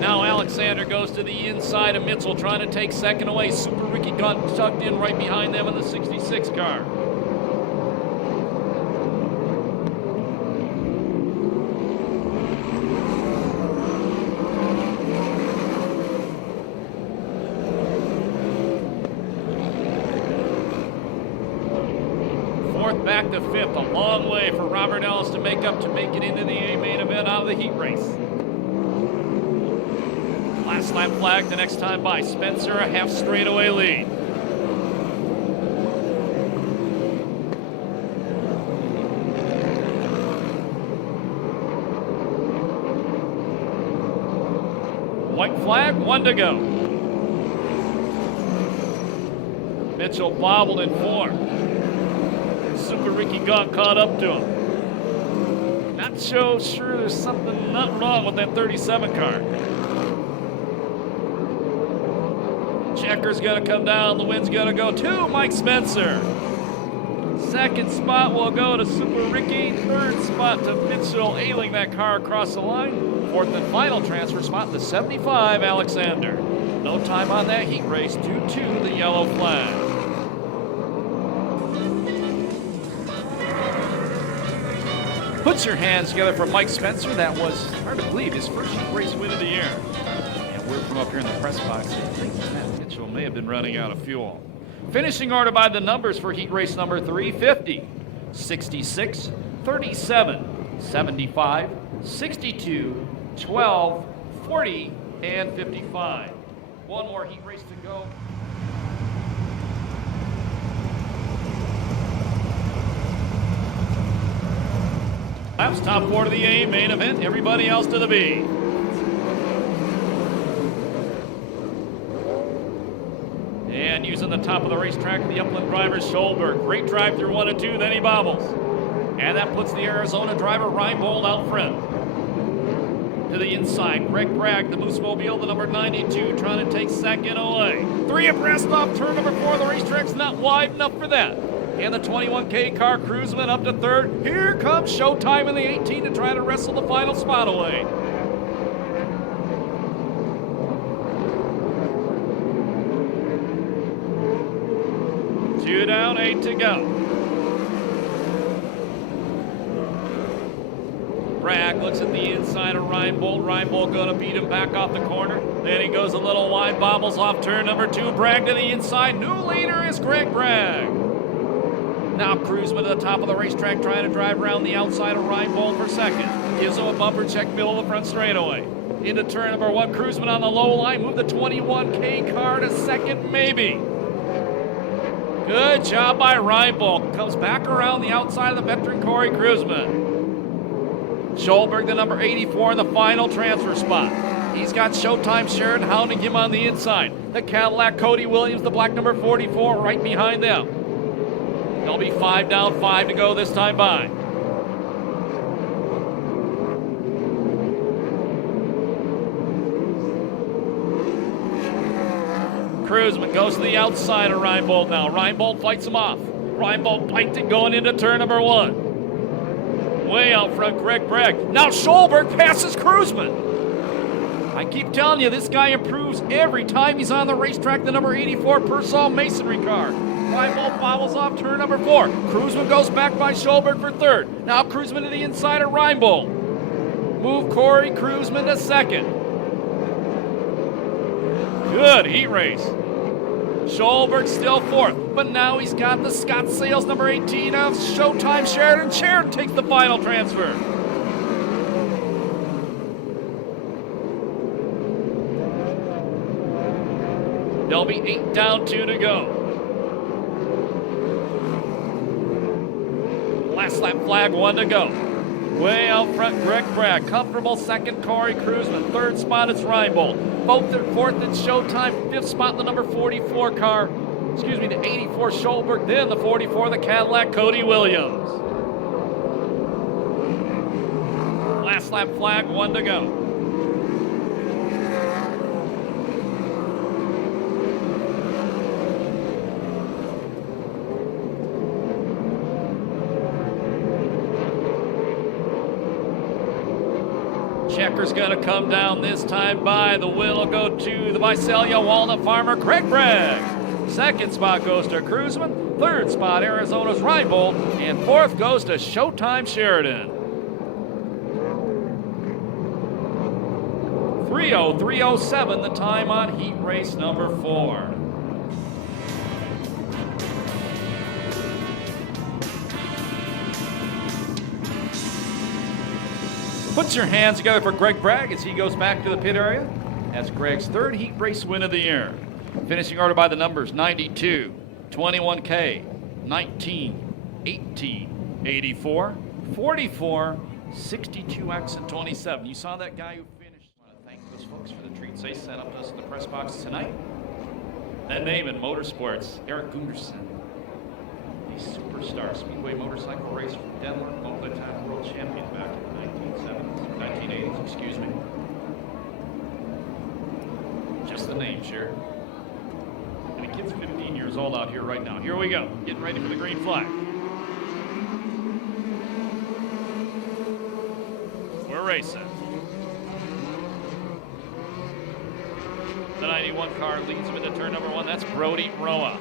Now Alexander goes to the inside of Mitchell, trying to take 2nd away. Super Ricky got tucked in right behind them in the 66 car. fourth, back to fifth. A long way for Robert Ellis to make it into the A main event out of the heat race. Last lap flag the next time by. Spencer, a half straightaway lead. White flag, 1 to go. Mitchell bobbled in 4. Super Ricky got caught up to him. Not so sure there's something not wrong with that 37 car. Checker's gonna come down, the wind's gonna go to Mike Spencer. Second spot will go to Super Ricky. Third spot to Mitchell, ailing that car across the line. Fourth and final transfer spot, the 75, Alexander. No time on that heat race due to the yellow flag. Put your hands together for Mike Spencer. That was, hard to believe, his first heat race win of the year. And we're from up here in the press box. I think Matt Mitchell may have been running out of fuel. Finishing order by the numbers for heat race number 350, 66, 37, 75, 62, 12, 40, and 55. One more heat race to go. Laps top 4 to the A main event, everybody else to the B. And using the top of the racetrack, the Upland driver, Scholberg. Great drive through 1 and 2, then he bobbles. And that puts the Arizona driver, Reinbold, out front. To the inside, Greg Bragg, the Moose Mobile, the number 92, trying to take second away. 3 abreast off turn number 4. The racetrack's not wide enough for that. And the 21K car, Cruzman, up to third. Here comes Showtime in the 18 to try to wrestle the final spot away. Two down, 8 to go. Bragg looks at the inside of Reinbold. Reinbold gonna beat him back off the corner. Then he goes a little wide, bobbles off turn number 2. Bragg to the inside. New leader is Greg Bragg. Now Cruzman to the top of the racetrack, trying to drive around the outside of Reinbold for second. Gives him a bumper check, middle of the front straightaway. Into turn number 1, Cruzman on the low line. Move the 21K car to second, maybe. Good job by Reinbold. Comes back around the outside of the veteran Corey Cruzman. Scholberg, the number 84 in the final transfer spot. He's got Showtime Sheridan hounding him on the inside. The Cadillac Cody Williams, the black number 44, right behind them. They'll be 5 down, 5 to go this time by. Cruzman goes to the outside of Reinbold now. Reinbold fights him off. Reinbold bites it going into turn number 1. Way out front, Greg Bragg. Now Scholberg passes Cruzman. I keep telling you, this guy improves every time he's on the racetrack. The number 84 Persol Masonry car. Reinbold bobbles off turn number 4. Cruzman goes back by Scholberg for third. Now Cruzman to the inside of Reinbold. Move Corey Cruzman to second. Good heat race. Scholberg still fourth, but now he's got the Scott Sales number 18 of Showtime Sheridan. Sheridan takes the final transfer. There'll be 8 down, 2 to go. Last lap flag, 1 to go. Way out front, Greg Bragg. Comfortable second, Corey Cruzman. Third spot, it's Reinbold. Both and fourth, it's Showtime. Fifth spot, the number 44 car. Excuse me, the 84 Scholberg. Then the 44, the Cadillac Cody Williams. Last lap flag, 1 to go. Checker's gonna come down this time by. The win will go to the Visalia Walnut Farmer, Greg Bragg. Second spot goes to Cruzman. Third spot, Arizona's Reinbold. And fourth goes to Showtime Sheridan. 3:03:07, the time on heat race number 4. Put your hands together for Greg Bragg as he goes back to the pit area. That's Greg's third heat race win of the year. Finishing order by the numbers 92, 21K, 19, 18, 84, 44, 62X, and 27. You saw that guy who finished. I want to thank those folks for the treats they sent up to us in the press box tonight. That name in motorsports, Eric Gunderson, a superstar Speedway motorcycle racer from Denmark, multi-time world champion back in the 1970s, 1980s, excuse me. Just the name, Sharon. And the kid's 15 years old out here right now. Here we go, getting ready for the green flag. We're racing. The 91 car leads him into turn number 1. That's Brody Roa.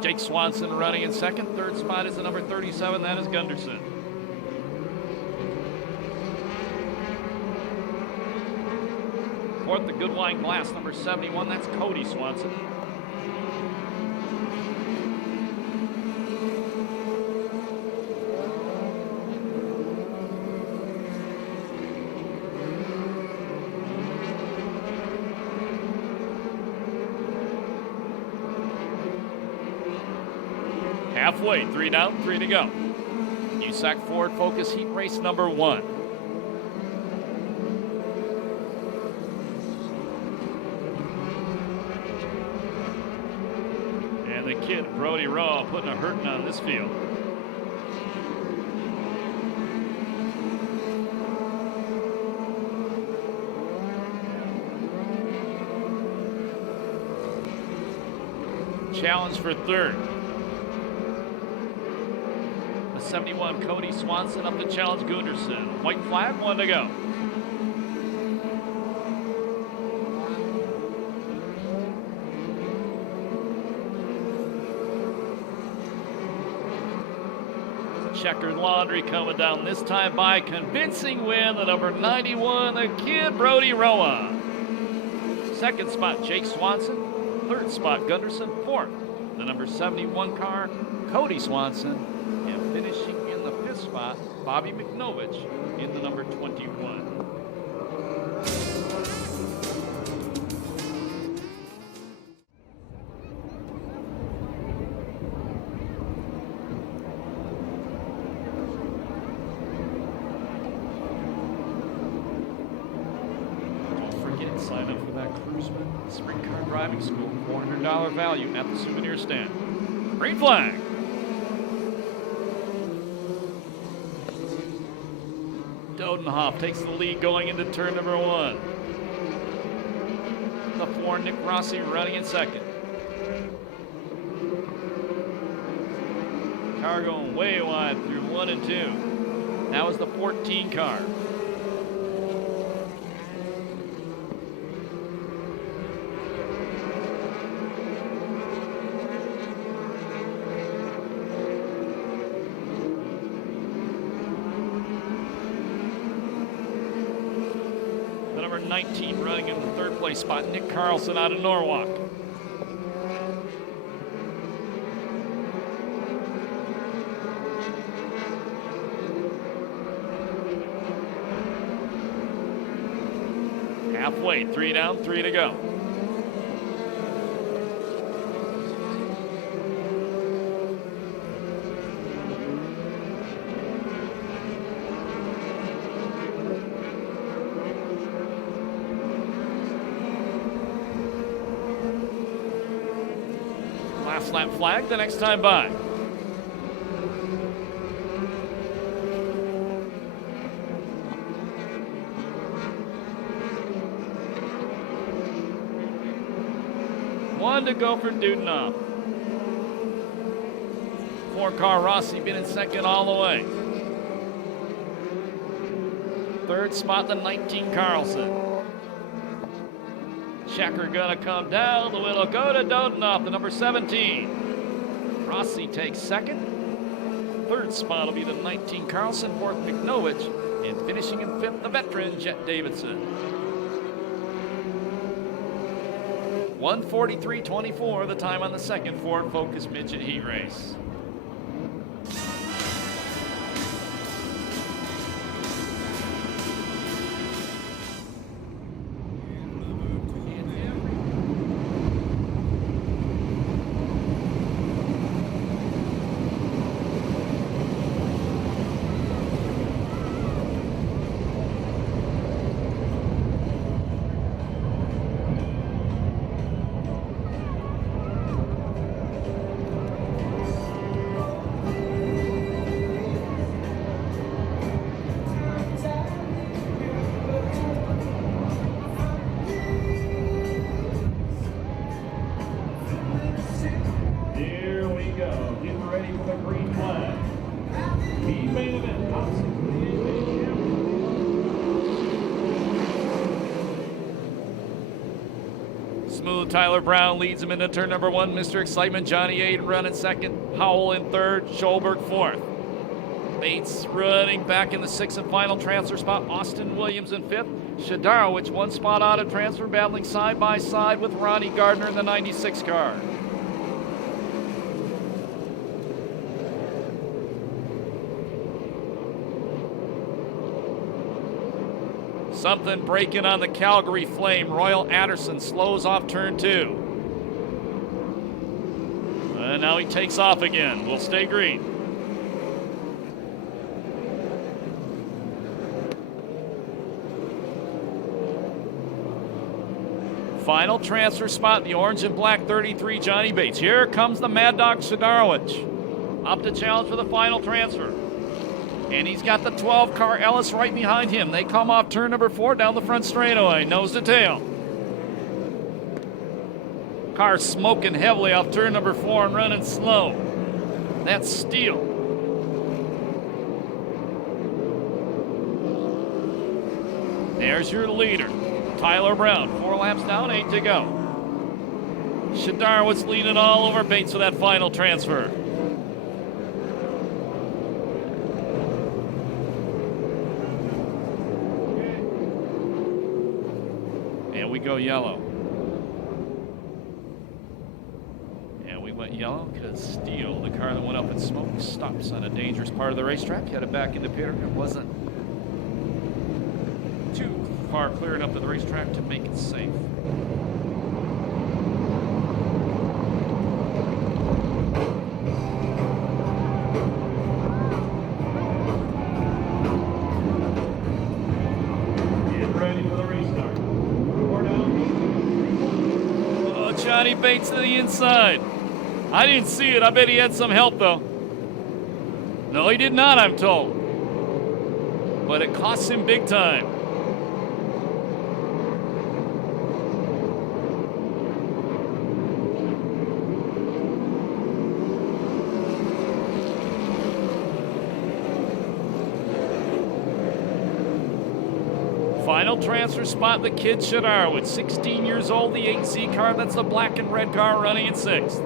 Jake Swanson running in second. Third spot is the number 37. That is Gunderson. Fourth, the good wine glass, number 71. That's Cody Swanson. Halfway, 3 down, 3 to go. USAC Ford Focus Heat Race number 1. And the kid, Brody Roa, putting a hurting on this field. Challenge for third. 71 Cody Swanson up to challenge Gunderson. White flag, 1 to go. Checkered laundry coming down this time by convincing win, the number 91, the kid Brody Roa. Second spot, Jake Swanson. Third spot, Gunderson. Fourth, the number 71 car, Cody Swanson. And finishing in the 5th spot, Bobby McNovich in the number 21. Don't forget, sign up for that Cruiseman Sprint Car Driving School, $400 value at the souvenir stand. Green flag. Dodenhoff takes the lead going into turn number 1. The 4, Nick Rossi, running in second. Car going way wide through 1 and 2. That was the 14 car. The number 19 running in the 3rd place spot, Nick Carlson out of Norwalk. Halfway, 3 down, 3 to go. Last lap flag the next time by. One to go for Dudenhoff. 4-car Rossi been in second all the way. 3rd spot, the 19 Carlson. Checker gonna come down. The wheel will go to Dodenhoff, the number 17. Rossi takes second. 3rd spot will be the 19 Carlson. 4th, McNovich. And finishing in 5th, the veteran, Jet Davidson. 1:43.24, the time on the second Ford Focus Midget Heat Race. Here we go. Getting ready for the green flag. The main event. Top 68 Smooth Tyler Brown leads him into turn number 1. Mr. Excitement Johnny Aiden running second. Howell in third. Schulberg fourth. Bates running back in the sixth and final transfer spot. Austin Williams in fifth. Shadarowicz one spot out of transfer, battling side by side with Ronnie Gardner in the 96 car. Something breaking on the Calgary Flame. Royal Anderson slows off turn 2. And now he takes off again. We'll stay green. Final transfer spot, the orange and black 33, Johnny Bates. Here comes the Mad Dog Shadarowicz. Up to challenge for the final transfer. And he's got the 12 car Ellis right behind him. They come off turn number 4 down the front straightaway, nose to tail. Car smoking heavily off turn number 4 and running slow. That's Steele. There's your leader, Tyler Brown. 4 laps down, 8 to go. Shadarowicz leading all over Bates for that final transfer. And we go yellow. And we went yellow because Steele, the car that went up in smoke, stops on a dangerous part of the racetrack, headed back into pit. It wasn't too far clear enough to the racetrack to make it safe. Get ready for the restart. 4 down. Oh, Johnny Bates to the inside. I didn't see it. I bet he had some help, though. No, he did not, I'm told. But it costs him big time. Final transfer spot, the kid Shadarowicz, 16 years old, the 8Z car. That's the black and red car running in 6th.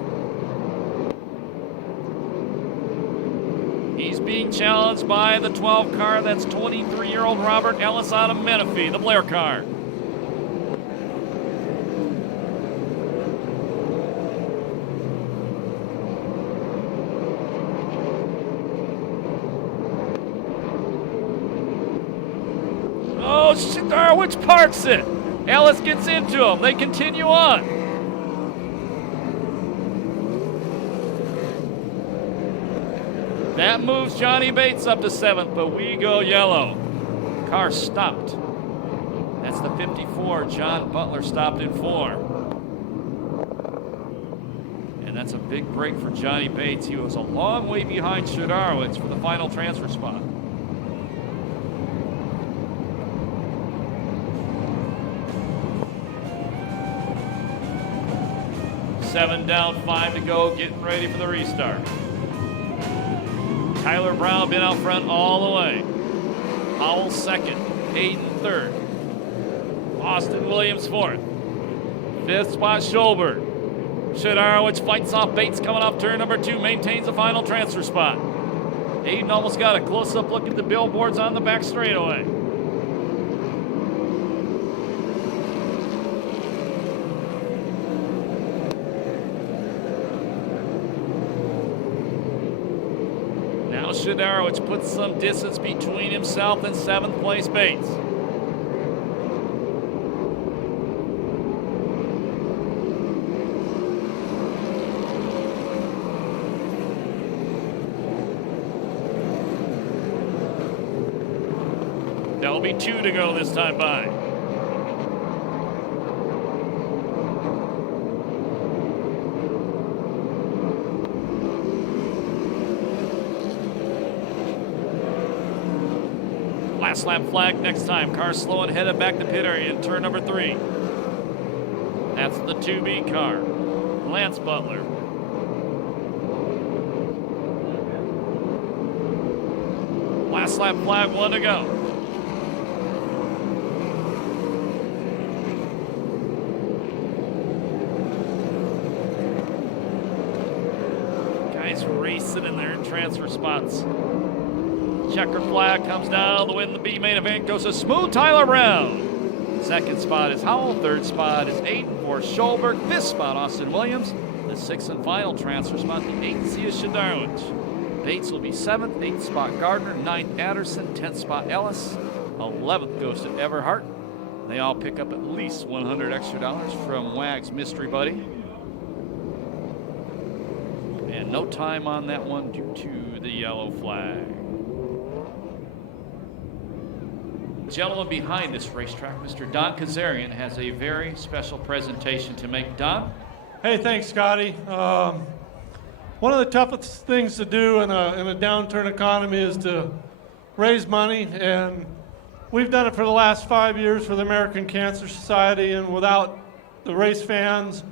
He's being challenged by the 12 car. That's 23-year-old Robert Ellis out of Menifee, the Blair car. Oh, Shadarowicz parks it. Ellis gets into him. They continue on. That moves Johnny Bates up to 7th, but we go yellow. Car stopped. That's the 54. John Butler stopped in 4. And that's a big break for Johnny Bates. He was a long way behind Shadarowicz for the final transfer spot. 7 down, 5 to go, getting ready for the restart. Tyler Brown been out front all the way. Howell second, Hayden third. Austin Williams fourth. 5th spot, Schulberg. Shadarowicz fights off Bates coming off turn number 2, maintains the final transfer spot. Hayden almost got a close-up look at the billboards on the back straightaway. Shadaro, which puts some distance between himself and 7th place Bates. There'll be 2 to go this time by. Last lap flag next time. Car slow and headed back to pit area in turn number 3. That's the 2B car. Lance Butler. Last lap flag, 1 to go. Guys racing in their transfer spots. Checker flag comes down. The win, the B main event goes to Smooth Tyler Brown. Second spot is Howell. Third spot is 8 for Schulberg. Fifth spot, Austin Williams. The 6th and final transfer spot, the 8th, Sia Shadarowicz. Bates will be 7th. 8th spot, Gardner. 9th, Anderson. 10th spot, Ellis. 11th goes to Everhart. They all pick up at least $100 extra from Wag's Mystery Buddy. And no time on that one due to the yellow flag. Gentleman behind this racetrack, Mr. Don Kazarian, has a very special presentation to make. Don? Hey, thanks, Scotty. One of the toughest things to do in a downturn economy is to raise money, and we've done it for the last 5 years for the American Cancer Society, and without the race fans,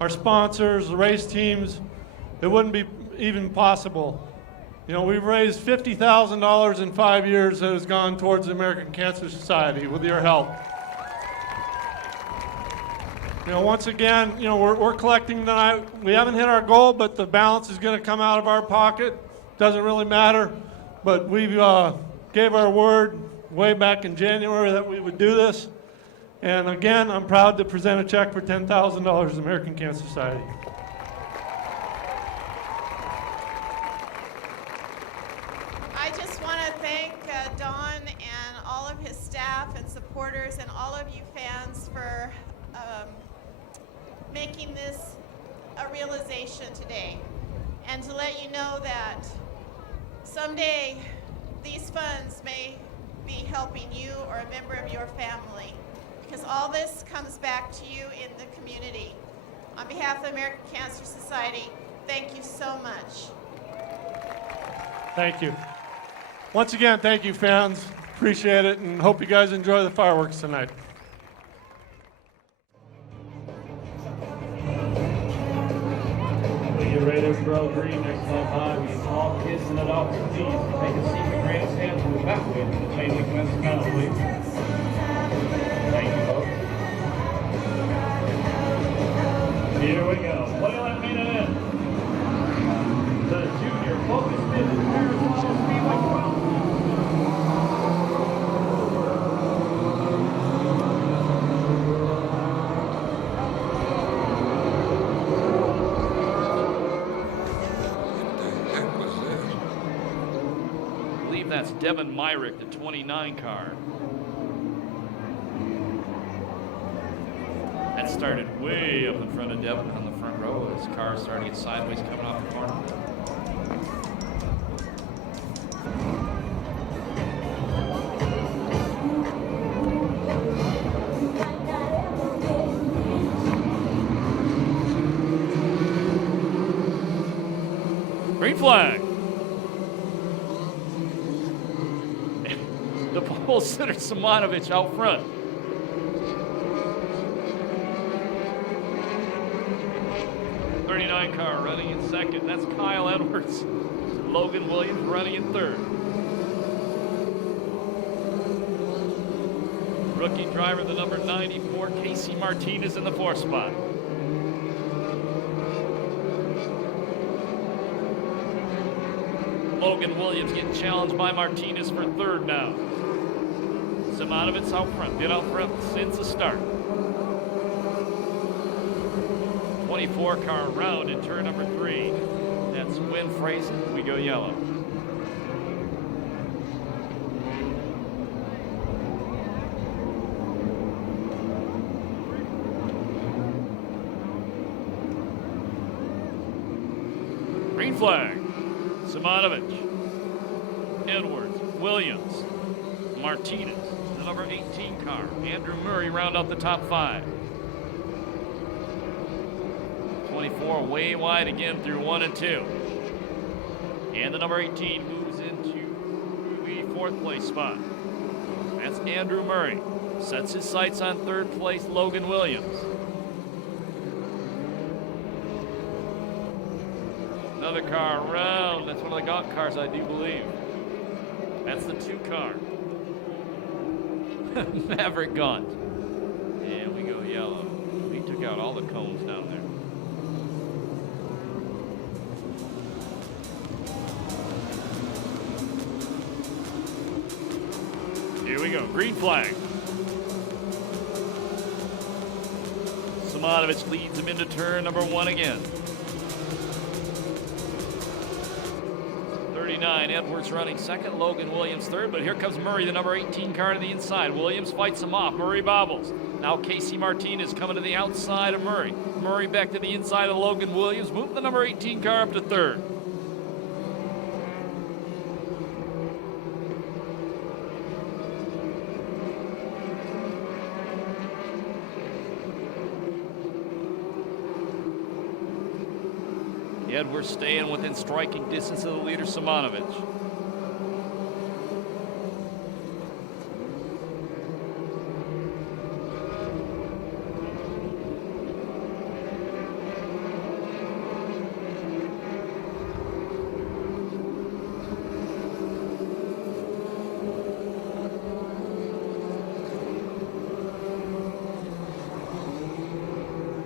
our sponsors, the race teams, it wouldn't be even possible. You know, we've raised $50,000 in 5 years that has gone towards the American Cancer Society with your help. You know, once again, you know, we're collecting tonight. We haven't hit our goal, but the balance is going to come out of our pocket. Doesn't really matter, but we gave our word way back in January that we would do this. And again, I'm proud to present a check for $10,000 to the American Cancer Society. I just want to thank Don and all of his staff and supporters and all of you fans for making this a realization today. And to let you know that someday these funds may be helping you or a member of your family, because all this comes back to you in the community. On behalf of the American Cancer Society, thank you so much. Thank you. Once again, thank you, fans. Appreciate it, and hope you guys enjoy the fireworks tonight. When you're ready to throw green next time by, we all kissing it off your teeth. Take a seat in the grandstand from the back way to the chain link fence now, please. Thank you, folks. Here we go. Play that main event. The junior focus midget Perris Speedway 12. That's Devin Myrick, the 29 car. That started way up in front of Devin on the front row. His car started to get sideways coming off the corner. Green flag. The pole sitter Simonovich out front. '39 car running in second. That's Kyle Edwards. Logan Williams running in third. Rookie driver, the number 94, Casey Martinez in the fourth spot. Logan Williams getting challenged by Martinez for third now. Simonovich out front, been out front since the start. 24 car round in turn number 3. That's Win Fraser. We go yellow. green flag. Simonovich, Edwards, Williams, Martinez, the number 18 car. Andrew Murray round out the top 5. 24 way wide again through 1 and 2. And the number 18 moves into the 4th place spot. That's Andrew Murray. Sets his sights on 3rd place, Logan Williams. Another car around. That's one of the Gaunt cars, I do believe. That's the 2 car. Maverick Gaunt. And we go yellow. He took out all the cones down there. Here we go, green flag. Simonovich leads him into turn number 1 again. 39, Edwards running 2nd, Logan Williams 3rd, but here comes Murray, the number 18 car to the inside. Williams fights him off, Murray bobbles. Now Casey Martinez coming to the outside of Murray. Murray back to the inside of Logan Williams, moving the number 18 car up to 3rd. Edwards staying within striking distance of the leader, Simonovich.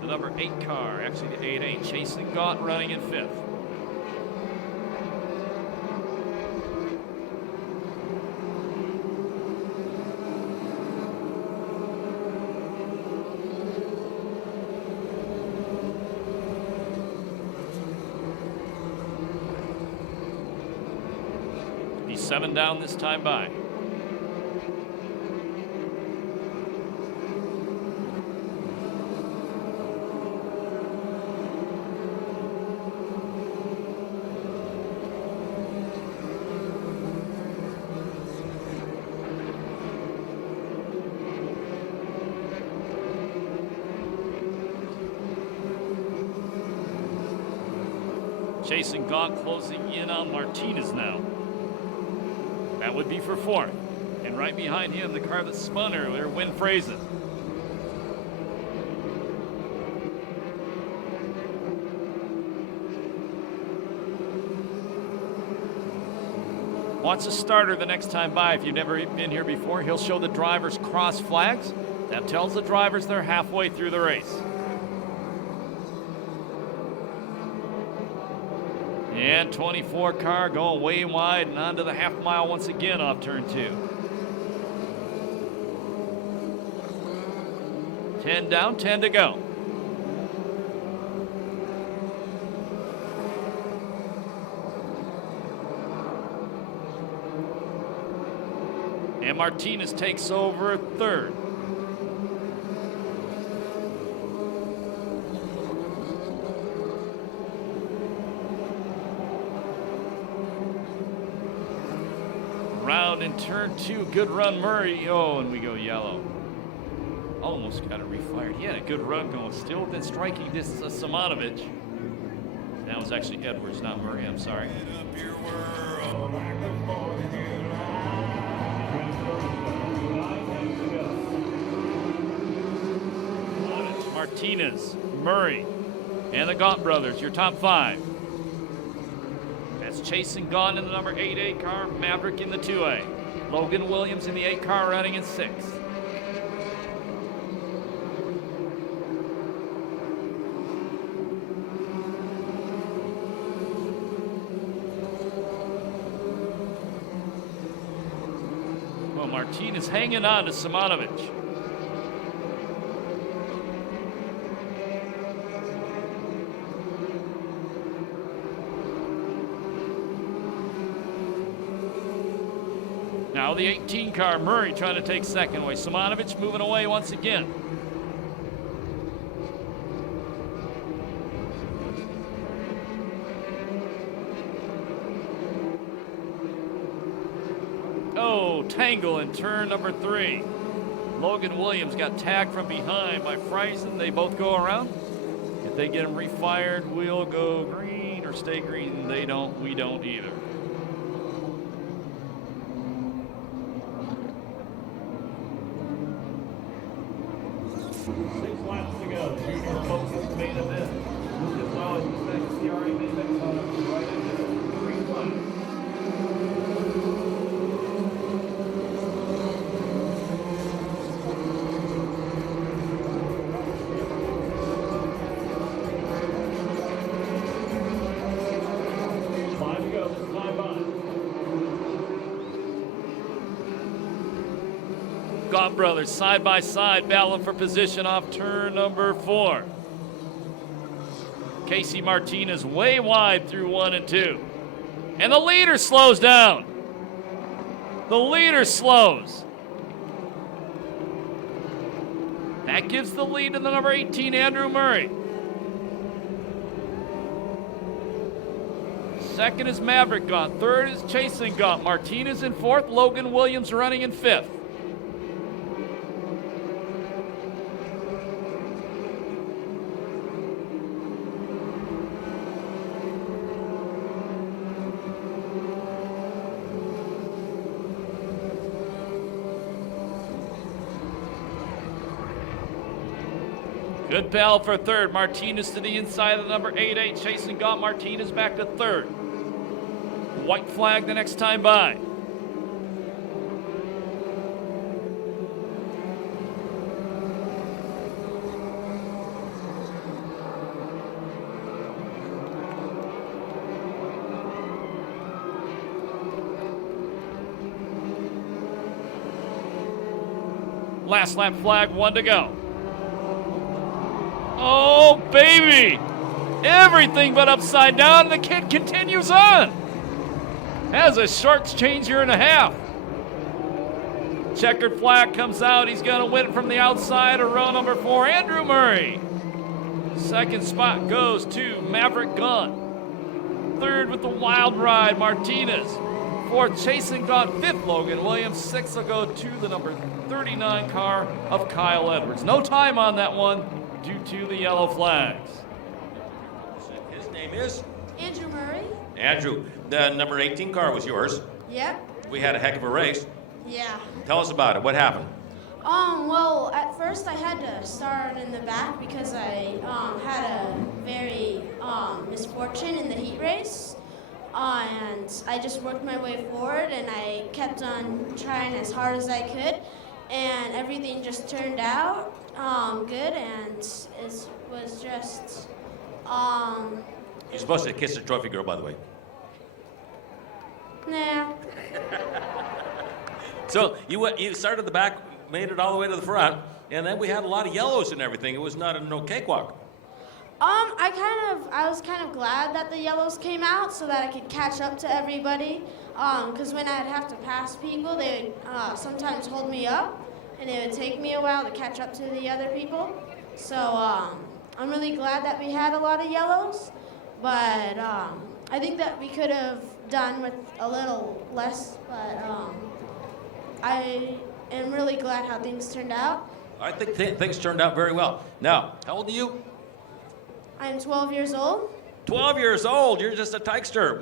The number 8 car, actually the 8-8, chasing Gaunt running in 5th. He's 7 down this time by. Chasing Gaunt closing in on Martinez now. That would be for 4th. And right behind him, the car that spun earlier, Win Frazen. Wants a starter the next time by. If you've never been here before, he'll show the drivers cross flags. That tells the drivers they're halfway through the race. And 24 car going way wide and onto the half mile once again off turn 2. 10 down, 10 to go. And Martinez takes over 3rd. Round in turn 2, good run Murray. Oh, and we go yellow. Almost got it refired. He had a good run going, still within striking distance of Simonovich. That was actually Edwards, not Murray, I'm sorry. Martinez, Murray, and the Gaunt brothers, your top 5. That's chasing Gaunt in the number 8A car, Maverick in the 2A. Logan Williams in the 8 car running in 6th. Well, Martinez hanging on to Simonovich. Now the 18 car, Murray trying to take 2nd away. Simonovich moving away once again. No tangle in turn number 3. Logan Williams got tagged from behind by Friesen. They both go around. If they get him refired, we'll go green or stay green. They don't, we don't either. Six laps to go. Junior focus main event. Lucas Owen, USAC CRA main event coming right into the green flag. Gaunt brothers side by side battling for position off turn number 4. Casey Martinez way wide through 1 and 2. And the leader slows down. The leader slows. That gives the lead to the number 18, Andrew Murray. Second is Maverick Gaunt. Third is Chasing Gaunt. Martinez in 4th. Logan Williams running in 5th. Good battle for 3rd. Martinez to the inside of the number 8-8. Chasing Gaunt. Martinez back to 3rd. White flag the next time by. Last lap flag, 1 to go. Oh, baby! Everything but upside down, the kid continues on. Has a short change here and a half. Checkered flag comes out. He's going to win it from the outside of row number 4, Andrew Murray. Second spot goes to Maverick Gaunt. Third with the wild ride, Martinez. 4th, Chasing Gaunt. 5th, Logan Williams. 6th will go to the number 39 car of Kyle Edwards. No time on that one due to the yellow flags. His name is? Andrew Murray. Andrew, the number 18 car was yours. Yep. We had a heck of a race. Yeah. Tell us about it. What happened? Well, at first I had to start in the back because I had a very misfortune in the heat race. And I just worked my way forward and I kept on trying as hard as I could. And everything just turned out good, and it was just You're supposed to kiss the trophy girl, by the way. nah. So you started at the back, made it all the way to the front, and then we had a lot of yellows and everything. It was not no cakewalk. I was kind of glad that the yellows came out so that I could catch up to everybody. Because when I'd have to pass people, they would sometimes hold me up, and it would take me a while to catch up to the other people. So I'm really glad that we had a lot of yellows, but I think that we could have done with a little less, but I am really glad how things turned out. I think things turned out very well. Now, how old are you? I'm 12 years old. 12 years old. You're just a tykester.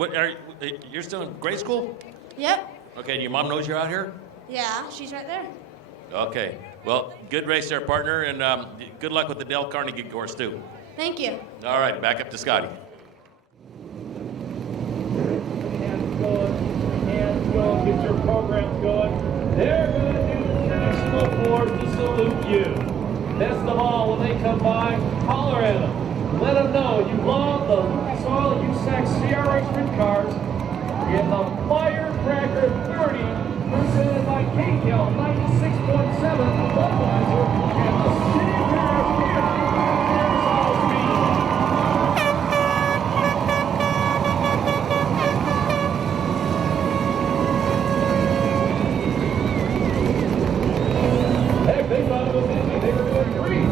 You're still in grade school? Yep. Okay, and your mom knows you're out here? Yeah, she's right there. Okay. Well, good race there, partner, and good luck with the Dale Carnegie course, too. Thank you. All right, back up to Scotty. Hands going, get your programs going. They're going to do traditional force to salute you. Best of all, when they come by, holler at them. Let them know you love the Lucas Oil USAC CRA sprint cars. In the Firecracker 30, presented by KTL 96.7, the Budweiser, and the City Paris Beer. Here's all speed. Heck, they thought it was easy. They were doing green.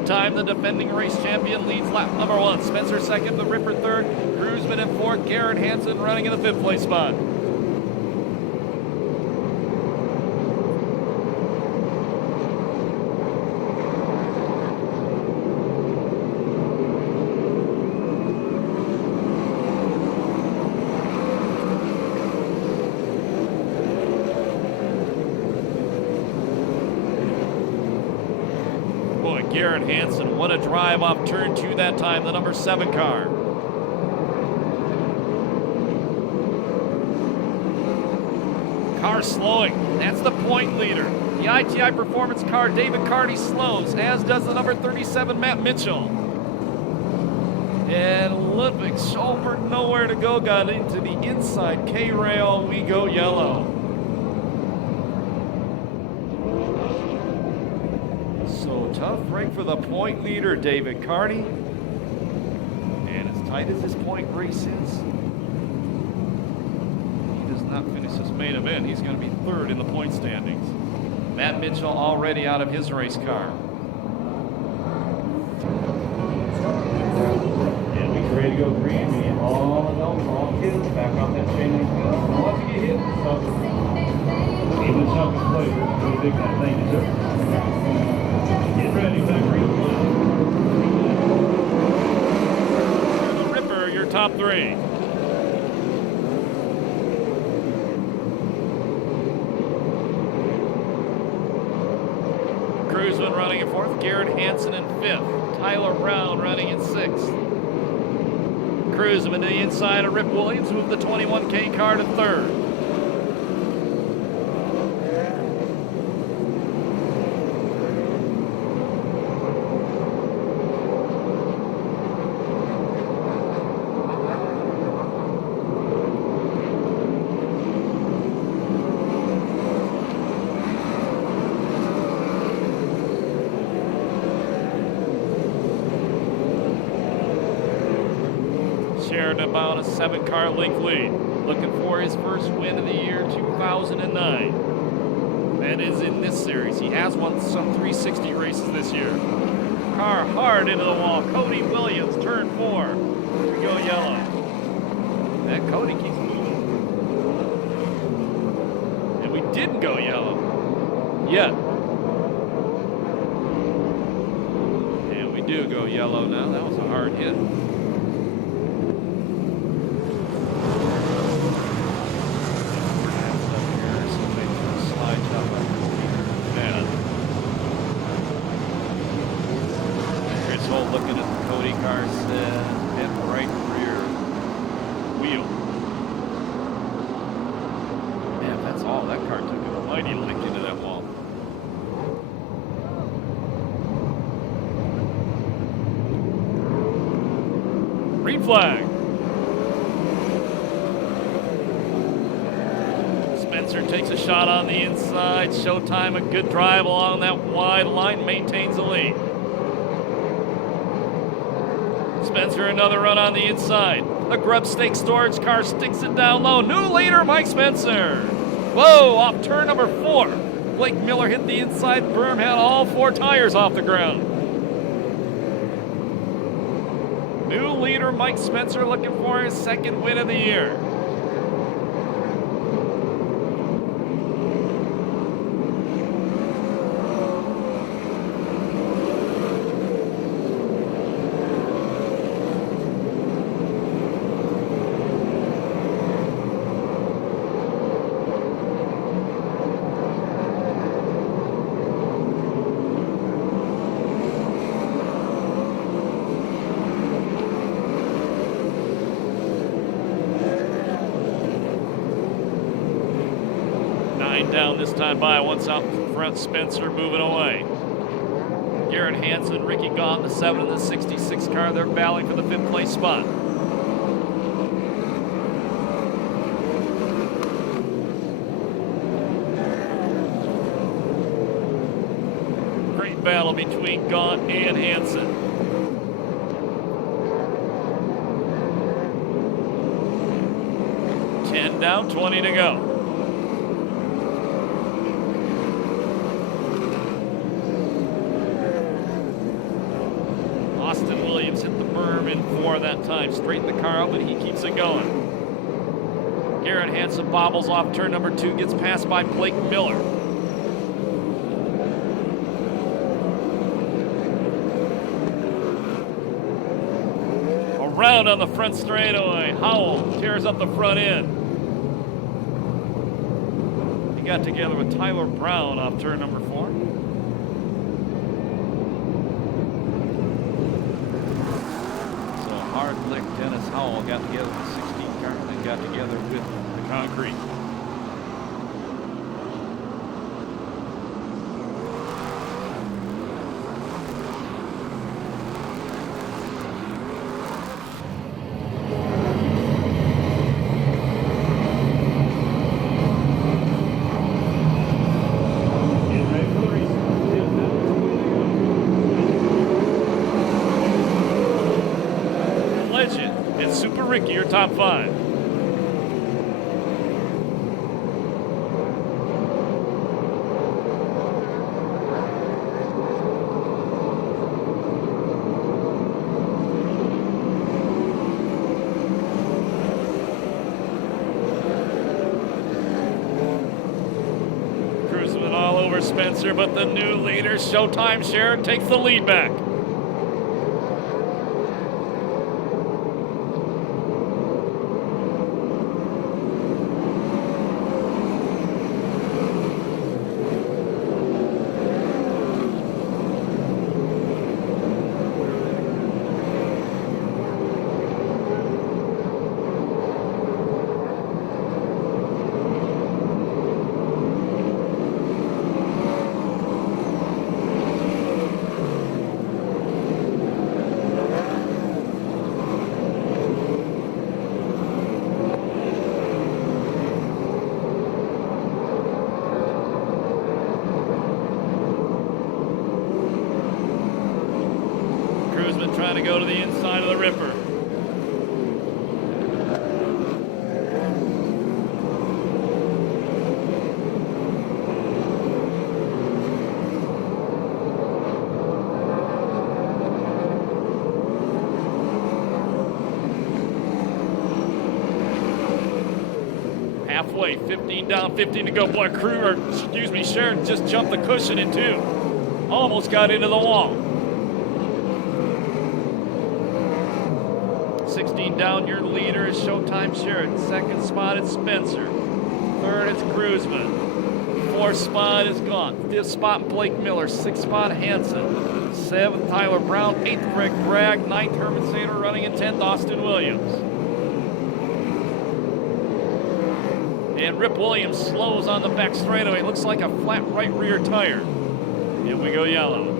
Showtime, the defending race champion, leads lap number 1. Spencer second, the Ripper third. Cruzman in fourth. Garrett Hansen running in the 5th place spot. Garrett Hansen, what a drive off turn 2 that time, the number 7 car. Car slowing, that's the point leader. The ITI Performance car, David Carty, slows, as does the number 37, Matt Mitchell. And Ludwig Schulberg, nowhere to go, got into the inside K-rail, we go yellow. Tough break for the point leader, David Carty. And as tight as this point race is, he does not finish his main event. He's going to be 3rd in the point standings. Matt Mitchell already out of his race car. And we ready to go green. We need all adults, all kids back off that chain link fence. And once you get hit, even the chocolate flavor, really big that thing is up. Get ready, back green. The Ripper, your top 3. Cruzman running in 4th, Garrett Hansen in 5th, Tyler Brown running in 6th. Cruzman to the inside of Rip Williams, moved the 21K car to 3rd. Shared about a 7-car length lead. Looking for his first win of the year, 2009. That is in this series. He has won some 360 races this year. Car hard into the wall. Cody Williams, turn 4. We go yellow. And Cody keeps moving. And we didn't go yellow yet. And we do go yellow now. That was a hard hit. Looking at the Cody car, and right rear wheel. Man, that's all. That car took a mighty lick into that wall. Green flag. Spencer takes a shot on the inside. Showtime, a good drive along that wide line, maintains the lead. Spencer, another run on the inside. The Grub Stake storage car sticks it down low. New leader, Mike Spencer. Whoa, off turn number 4. Blake Miller hit the inside berm, had all 4 tires off the ground. New leader, Mike Spencer, looking for his 2nd win of the year. Down this time by, once out in front, Spencer moving away. Garrett Hansen, Ricky Gaunt, the 7 and the 66 car, they're battling for the 5th place spot. Great battle between Gaunt and Hansen. Down, 20 to go. in 4 that time. Straighten the car out, but he keeps it going. Garrett Hansen bobbles off turn number 2, gets passed by Blake Miller. Around on the front straightaway, Howell tears up the front end. He got together with Tyler Brown off turn number 4. So hard-lick Dennis Howell got together with the 16 car and then got together with the concrete. Get ready for the race. Legend and Super Ricky are top 5. Cruising all over Spencer, but the new leader, Showtime Sharon, takes the lead back. Cruzman trying to go to the inside of the Ripper. Halfway, 15 down, 15 to go. Boy, Sharon just jumped the cushion in 2. Almost got into the wall. 16 down, your leader is Showtime Sharon. Second spot is Spencer. Third is Cruzman. Fourth spot is gone. Fifth spot, Blake Miller. Sixth spot, Hansen. Seventh, Tyler Brown. Eighth, Greg Bragg. Ninth, Herman Sater running in 10th, Austin Williams. And Rip Williams slows on the back straightaway. Looks like a flat right rear tire. Here we go yellow.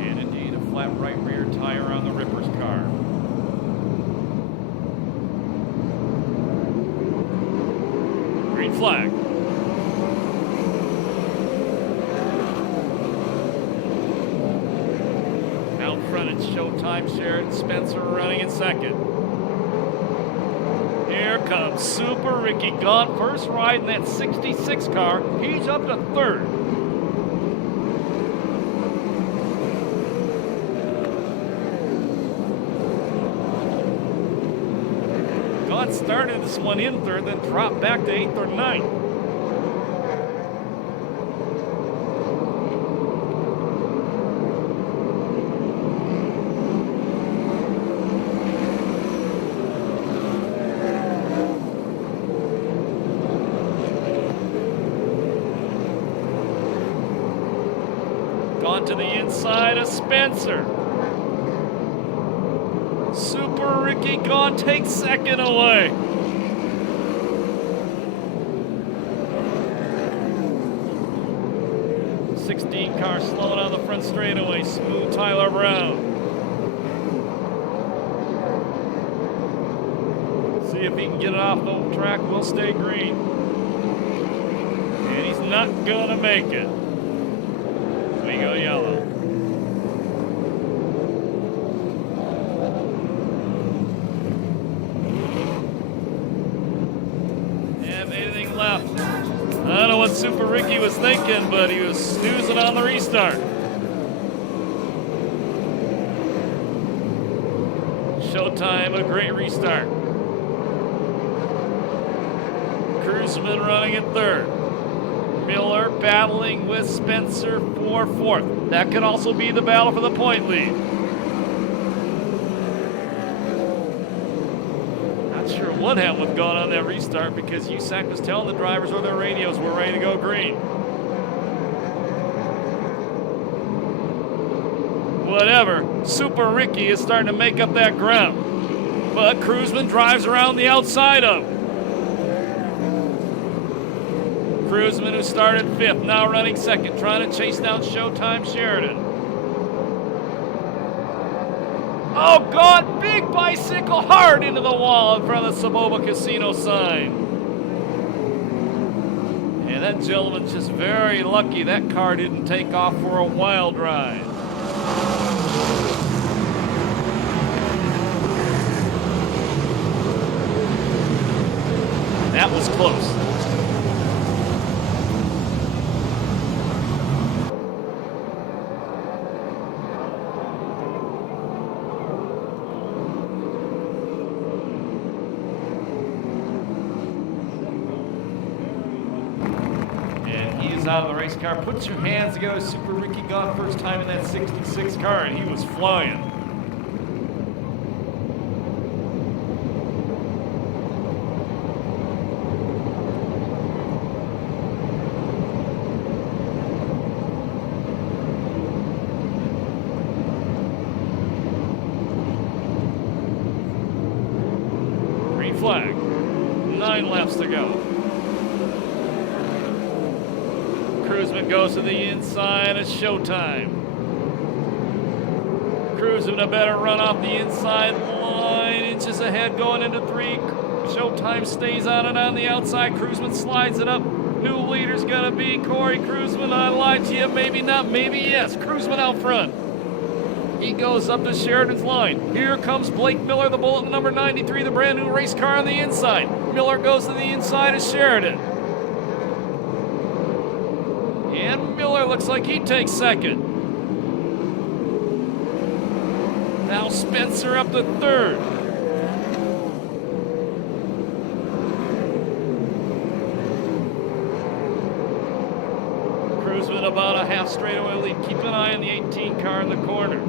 And indeed, a flat right rear tire on the Ripper's car. Green flag. Out front, it's Showtime Sharon. Spencer running in second. Here comes Super Ricky. Gone first ride in that 66 car. He's up to third. Gone started this one in third, then dropped back to 8th or 9th. Gone to the inside of Spencer. Super Ricky gone, takes second away. '16 car slowing on the front straightaway. Smooth Tyler Brown. See if he can get it off the track. Will stay green. And he's not gonna make it. We go yellow. left. I don't know what Super Ricky was thinking, but he was snoozing on the restart. Showtime, a great restart. Cruzman running in third. Miller battling with Spencer for fourth. That could also be the battle for the point lead. Not sure what happened going on that restart because USAC was telling the drivers on their radios we're ready to go green. Whatever, Super Ricky is starting to make up that ground. But Cruzman drives around the outside of him. Cruzman, who started fifth, now running second, trying to chase down Showtime Sheridan. Oh, God, big bicycle hard into the wall in front of the Saboba Casino sign. And that gentleman's just very lucky that car didn't take off for a wild ride. That was close. Out of the race car, puts your hands together. Super Ricky got first time in that 66 car, and he was flying. Green flag. 9 laps to go. Cruzman goes to the inside. It's Showtime. Cruzman a better run off the inside line. Inches ahead going into 3. Showtime stays on it on the outside. Cruzman slides it up. New leader's going to be Corey Cruzman. I lied to you. Maybe not. Maybe yes. Cruzman out front. He goes up to Sheridan's line. Here comes Blake Miller, the bullet number 93, the brand new race car on the inside. Miller goes to the inside of Sheridan. And Miller looks like he takes second. Now Spencer up to third. Cruzman about a half straightaway lead. Keep an eye on the 18 car in the corner.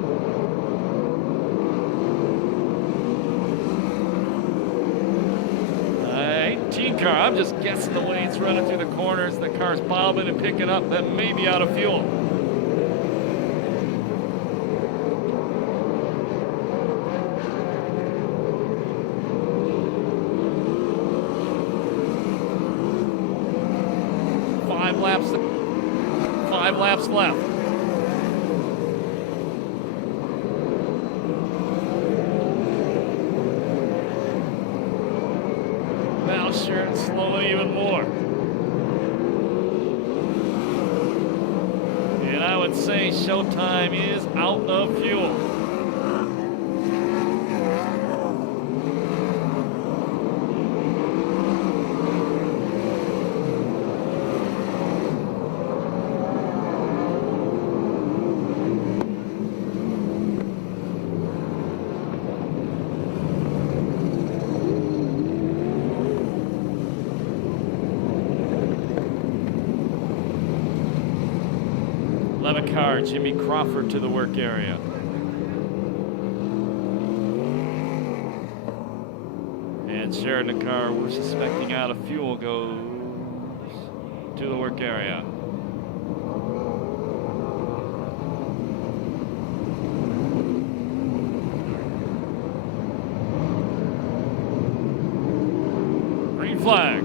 Car. I'm just guessing the way it's running through the corners. The car's bobbing and picking up. That may be out of fuel. Five laps left. Now Sheridan slowing even more. And I would say Showtime is out of fuel. Car, Jimmy Crawford to the work area. And Sheridan car, we're suspecting out of fuel, goes to the work area. Green flag.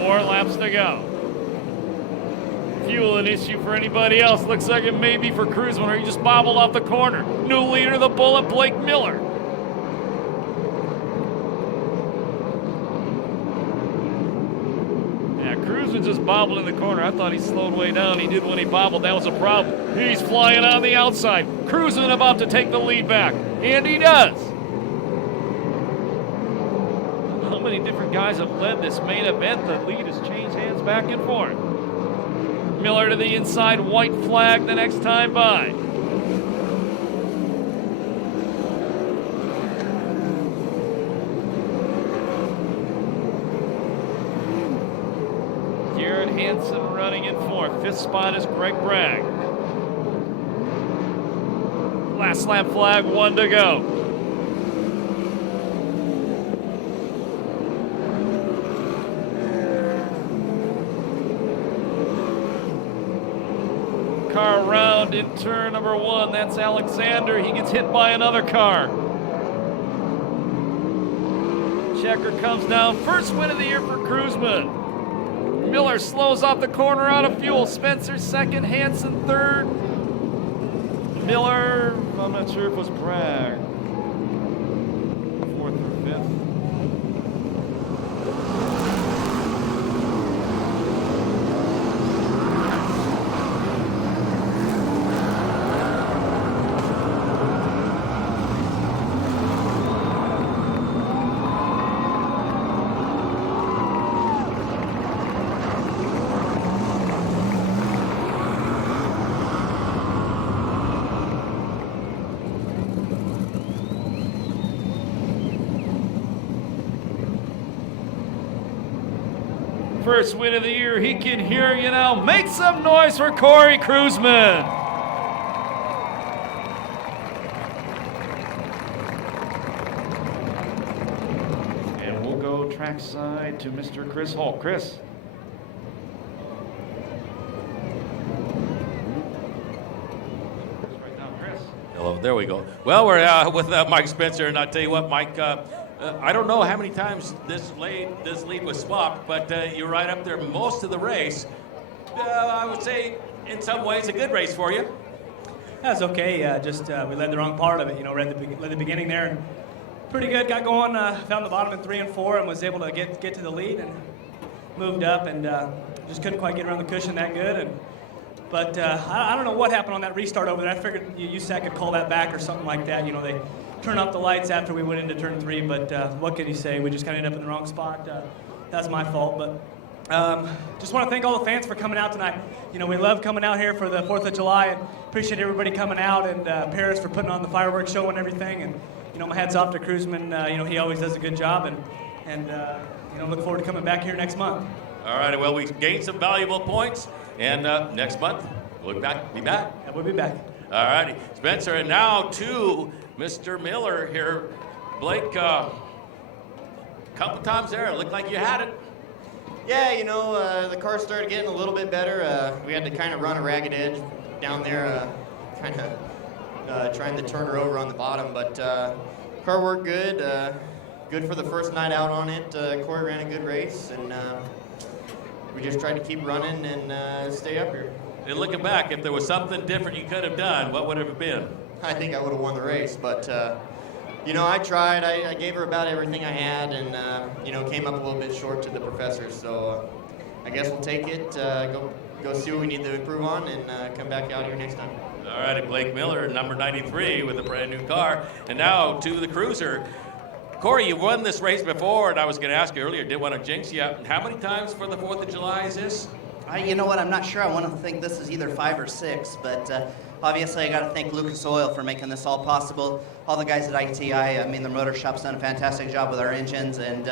4 laps to go. Fuel an issue for anybody else. Looks like it may be for Cruzman, or he just bobbled off the corner. New leader, the bullet, Blake Miller. Yeah, Cruzman just bobbled in the corner. I thought he slowed way down. He did when he bobbled. That was a problem. He's flying on the outside. Cruzman about to take the lead back. And he does. So many different guys have led this main event. The lead has changed hands back and forth. Miller to the inside, white flag the next time by. Garrett Hansen running in fourth. Fifth spot is Greg Bragg. Last lap flag, 1 to go. Car around in turn number 1. That's Alexander. He gets hit by another car. Checker comes down. First win of the year for Kruzman. Miller slows off the corner out of fuel. Spencer second. Hansen third. Miller, I'm not sure if it was Bragg. Fourth or fifth. First win of the year, he can hear you now. Make some noise for Corey Kruzman. And we'll go trackside to Mr. Chris Hall. Chris. Right now, Chris. Hello, there we go. Well, we're with Mike Spencer, and I'll tell you what, Mike, I don't know how many times this lead was swapped, but you're right up there most of the race. I would say, in some ways, a good race for you. That's okay. We led the wrong part of it. Led the beginning there, and pretty good. Got going. Found the bottom in 3 and 4, and was able to get to the lead and moved up, and just couldn't quite get around the cushion that good. But I don't know what happened on that restart over there. I figured USAC could call that back or something like that. They turn off the lights after we went into turn 3, but what can you say? We just kind of ended up in the wrong spot. That's my fault, but just want to thank all the fans for coming out tonight. We love coming out here for the 4th of July, and appreciate everybody coming out, and Perris for putting on the fireworks show and everything. And my hat's off to Kruzman. He always does a good job, and look forward to coming back here next month. All right, well, we gained some valuable points, and next month we'll be back. Yeah, we'll be back. All righty, Spencer, and now to Mr. Miller here. Blake, couple times there, it looked like you had it. Yeah, the car started getting a little bit better. We had to kind of run a ragged edge down there, kind of trying to turn her over on the bottom, but car worked good. Good for the first night out on it. Corey ran a good race, and we just tried to keep running and stay up here. And looking back, if there was something different you could have done, what would it have been? I think I would have won the race, but I tried. I gave her about everything I had, and came up a little bit short to the professor. So I guess we'll take it. Go see what we need to improve on, and come back out here next time. All righty, Blake Miller, number 93, with a brand new car, and now to the cruiser. Corey, you won this race before, and I was going to ask you earlier, didn't want to jinx you. How many times for the 4th of July is this? You know what? I'm not sure. I want to think this is either 5 or 6, but obviously I got to thank Lucas Oil for making this all possible. All the guys at ITI, the motor shop's done a fantastic job with our engines, and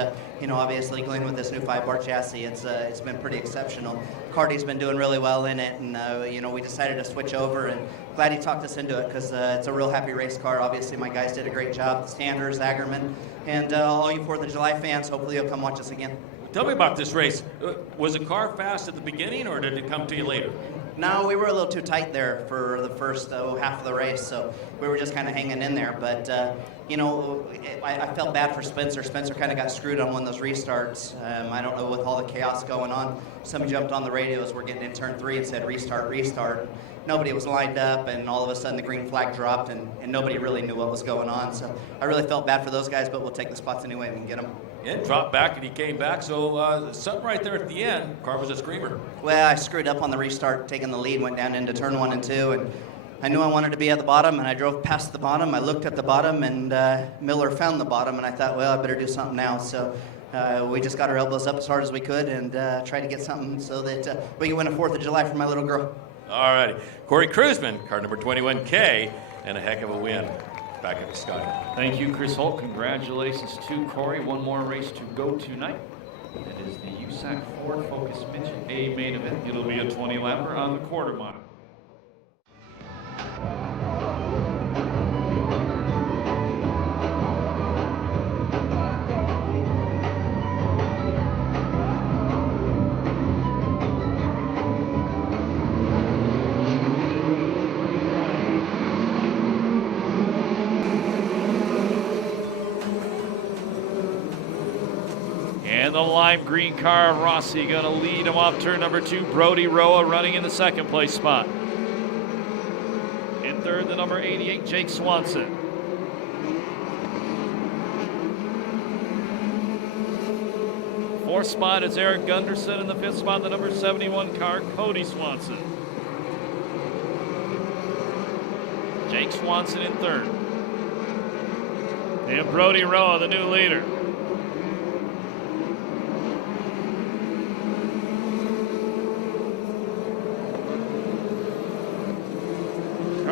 obviously going with this new 5-bar chassis, it's been pretty exceptional. Cardi's been doing really well in it, and we decided to switch over, and glad he talked us into it because it's a real happy race car. Obviously my guys did a great job, Sanders, Agerman, and all you 4th of July fans, hopefully you'll come watch us again. Tell me about this race. Was the car fast at the beginning, or did it come to you later? No, we were a little too tight there for the first half of the race, so we were just kind of hanging in there. But, I felt bad for Spencer. Spencer kind of got screwed on one of those restarts. I don't know, with all the chaos going on, somebody jumped on the radios, we're getting in turn 3 and said, restart, restart. Nobody was lined up, and all of a sudden the green flag dropped, and nobody really knew what was going on. So I really felt bad for those guys, but we'll take the spots anyway and get them. And dropped back, and he came back. So something right there at the end, car was a screamer. Well, I screwed up on the restart, taking the lead, went down into turn 1 and 2, and I knew I wanted to be at the bottom, and I drove past the bottom. I looked at the bottom, and Miller found the bottom, and I thought, well, I better do something now. So we just got our elbows up as hard as we could and tried to get something so that we can win a 4th of July for my little girl. All righty. Corey Kruzman, car number 21K, and a heck of a win. Back up to Scotty. Thank you, Chris Holt. Congratulations to Corey. One more race to go tonight. It is the USAC Ford Focus Midget A main event. It'll be a 20-lapper on the quarter mile. And the lime green car of Rossi going to lead him off turn number 2. Brody Roa running in the second place spot. In third, the number 88, Jake Swanson. Fourth spot is Eric Gunderson. In the fifth spot, the number 71 car, Cody Swanson. Jake Swanson in third. And Brody Roa, the new leader.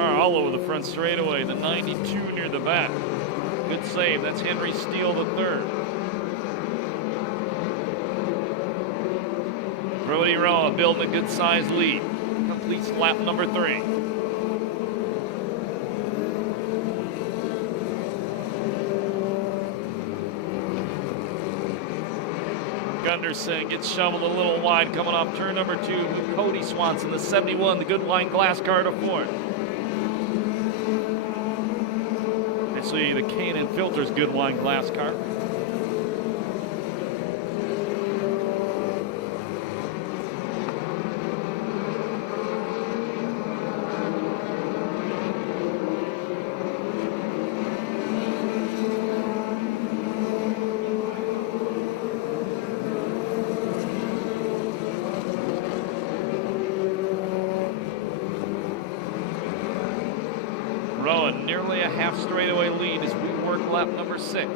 All over the front straightaway, the 92 near the back. Good save. That's Henry Steele, the third. Brody Roa building a good sized lead. Completes lap number 3. Gunderson gets shoveled a little wide coming off turn number 2 with Cody Swanson, the 71, the good line glass car to fourth. Actually, the K&N Filters good line glass car. Rowan nearly a half straightaway lead as we work lap number 6.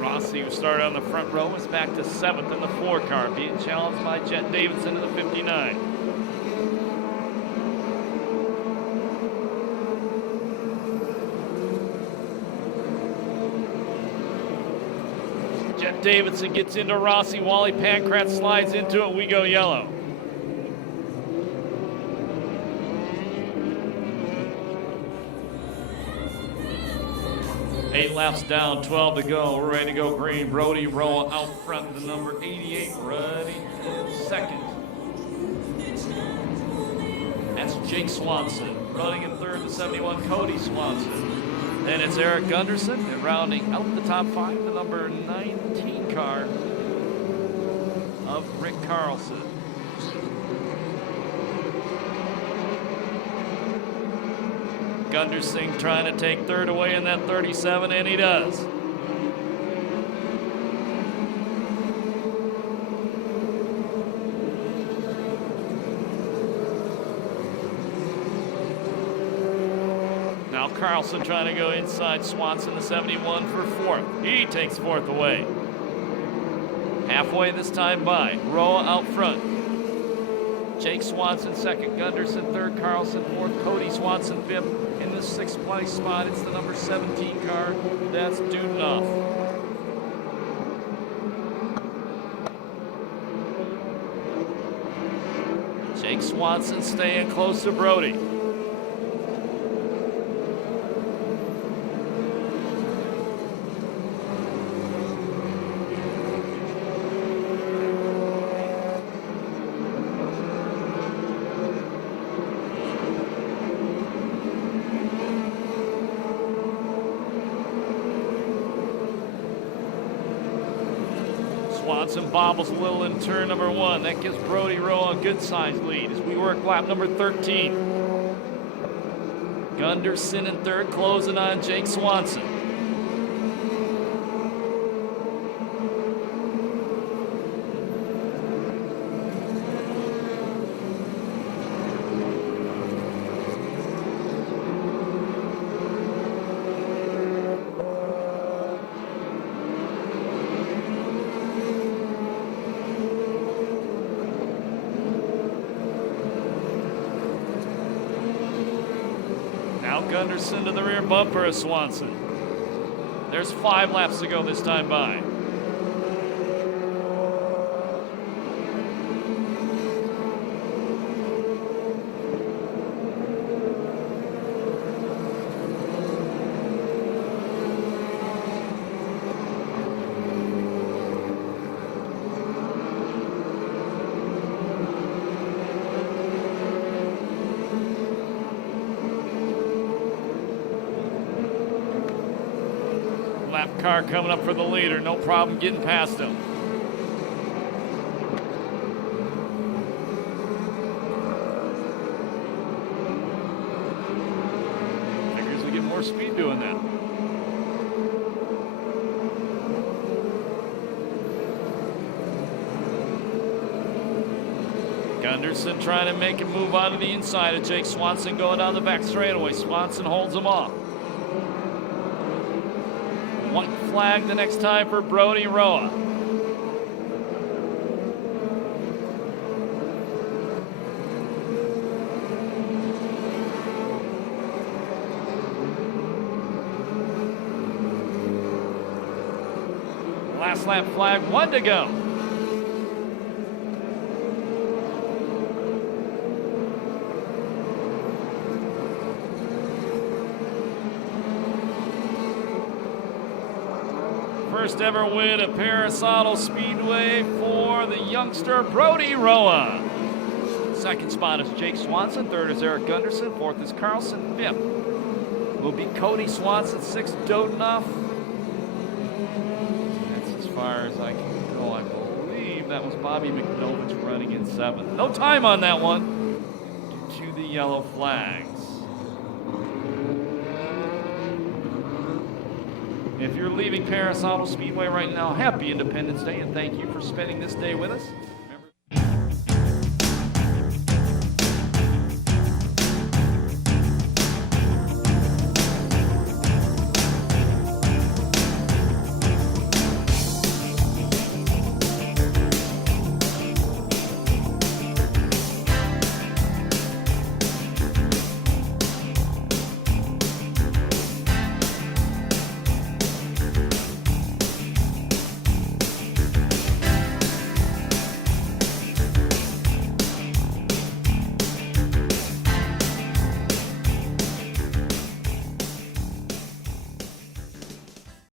Rossi, who started on the front row, is back to 7th in the 4 car, being challenged by Jet Davidson in the 59. Jet Davidson gets into Rossi. Wally Pancrat slides into it. We go yellow. Eight laps down, 12 to go. We're ready to go green. Brody Roa out front, the number 88, running second. That's Jake Swanson. Running in third, the 71, Cody Swanson. Then it's Eric Gunderson, and rounding out the top 5, the number 19 car of Rick Carlson. Gunderson trying to take third away in that 37, and he does. Now Carlson trying to go inside Swanson, the 71, for fourth. He takes fourth away. Halfway this time by. Roa out front. Jake Swanson second, Gunderson third, Carlson fourth, Cody Swanson fifth. In the 6th place spot, it's the number 17 car. That's Dudenoff. Jake Swanson staying close to Brody. Swanson bobbles a little in turn number 1. That gives Brody Rowe a good-sized lead as we work lap number 13. Gunderson in third, closing on Jake Swanson. Gunderson to the rear bumper of Swanson. There's 5 laps to go this time by. Lap car coming up for the leader. No problem getting past him. Figures we get more speed doing that. Gunderson trying to make a move onto the inside of Jake Swanson going down the back straightaway. Swanson holds him off. White flag the next time for Brody Roa. Last lap flag, 1 to go. First ever win at Perris Speedway for the youngster Brody Roa. Second spot is Jake Swanson. Third is Eric Gunderson. Fourth is Carlson. Fifth will be Cody Swanson. Sixth, Dodonoff. That's as far as I can go. I believe that was Bobby McNovich running in 7th. No time on that one due to the yellow flags. If you're leaving Perris Auto Speedway right now, happy Independence Day, and thank you for spending this day with us.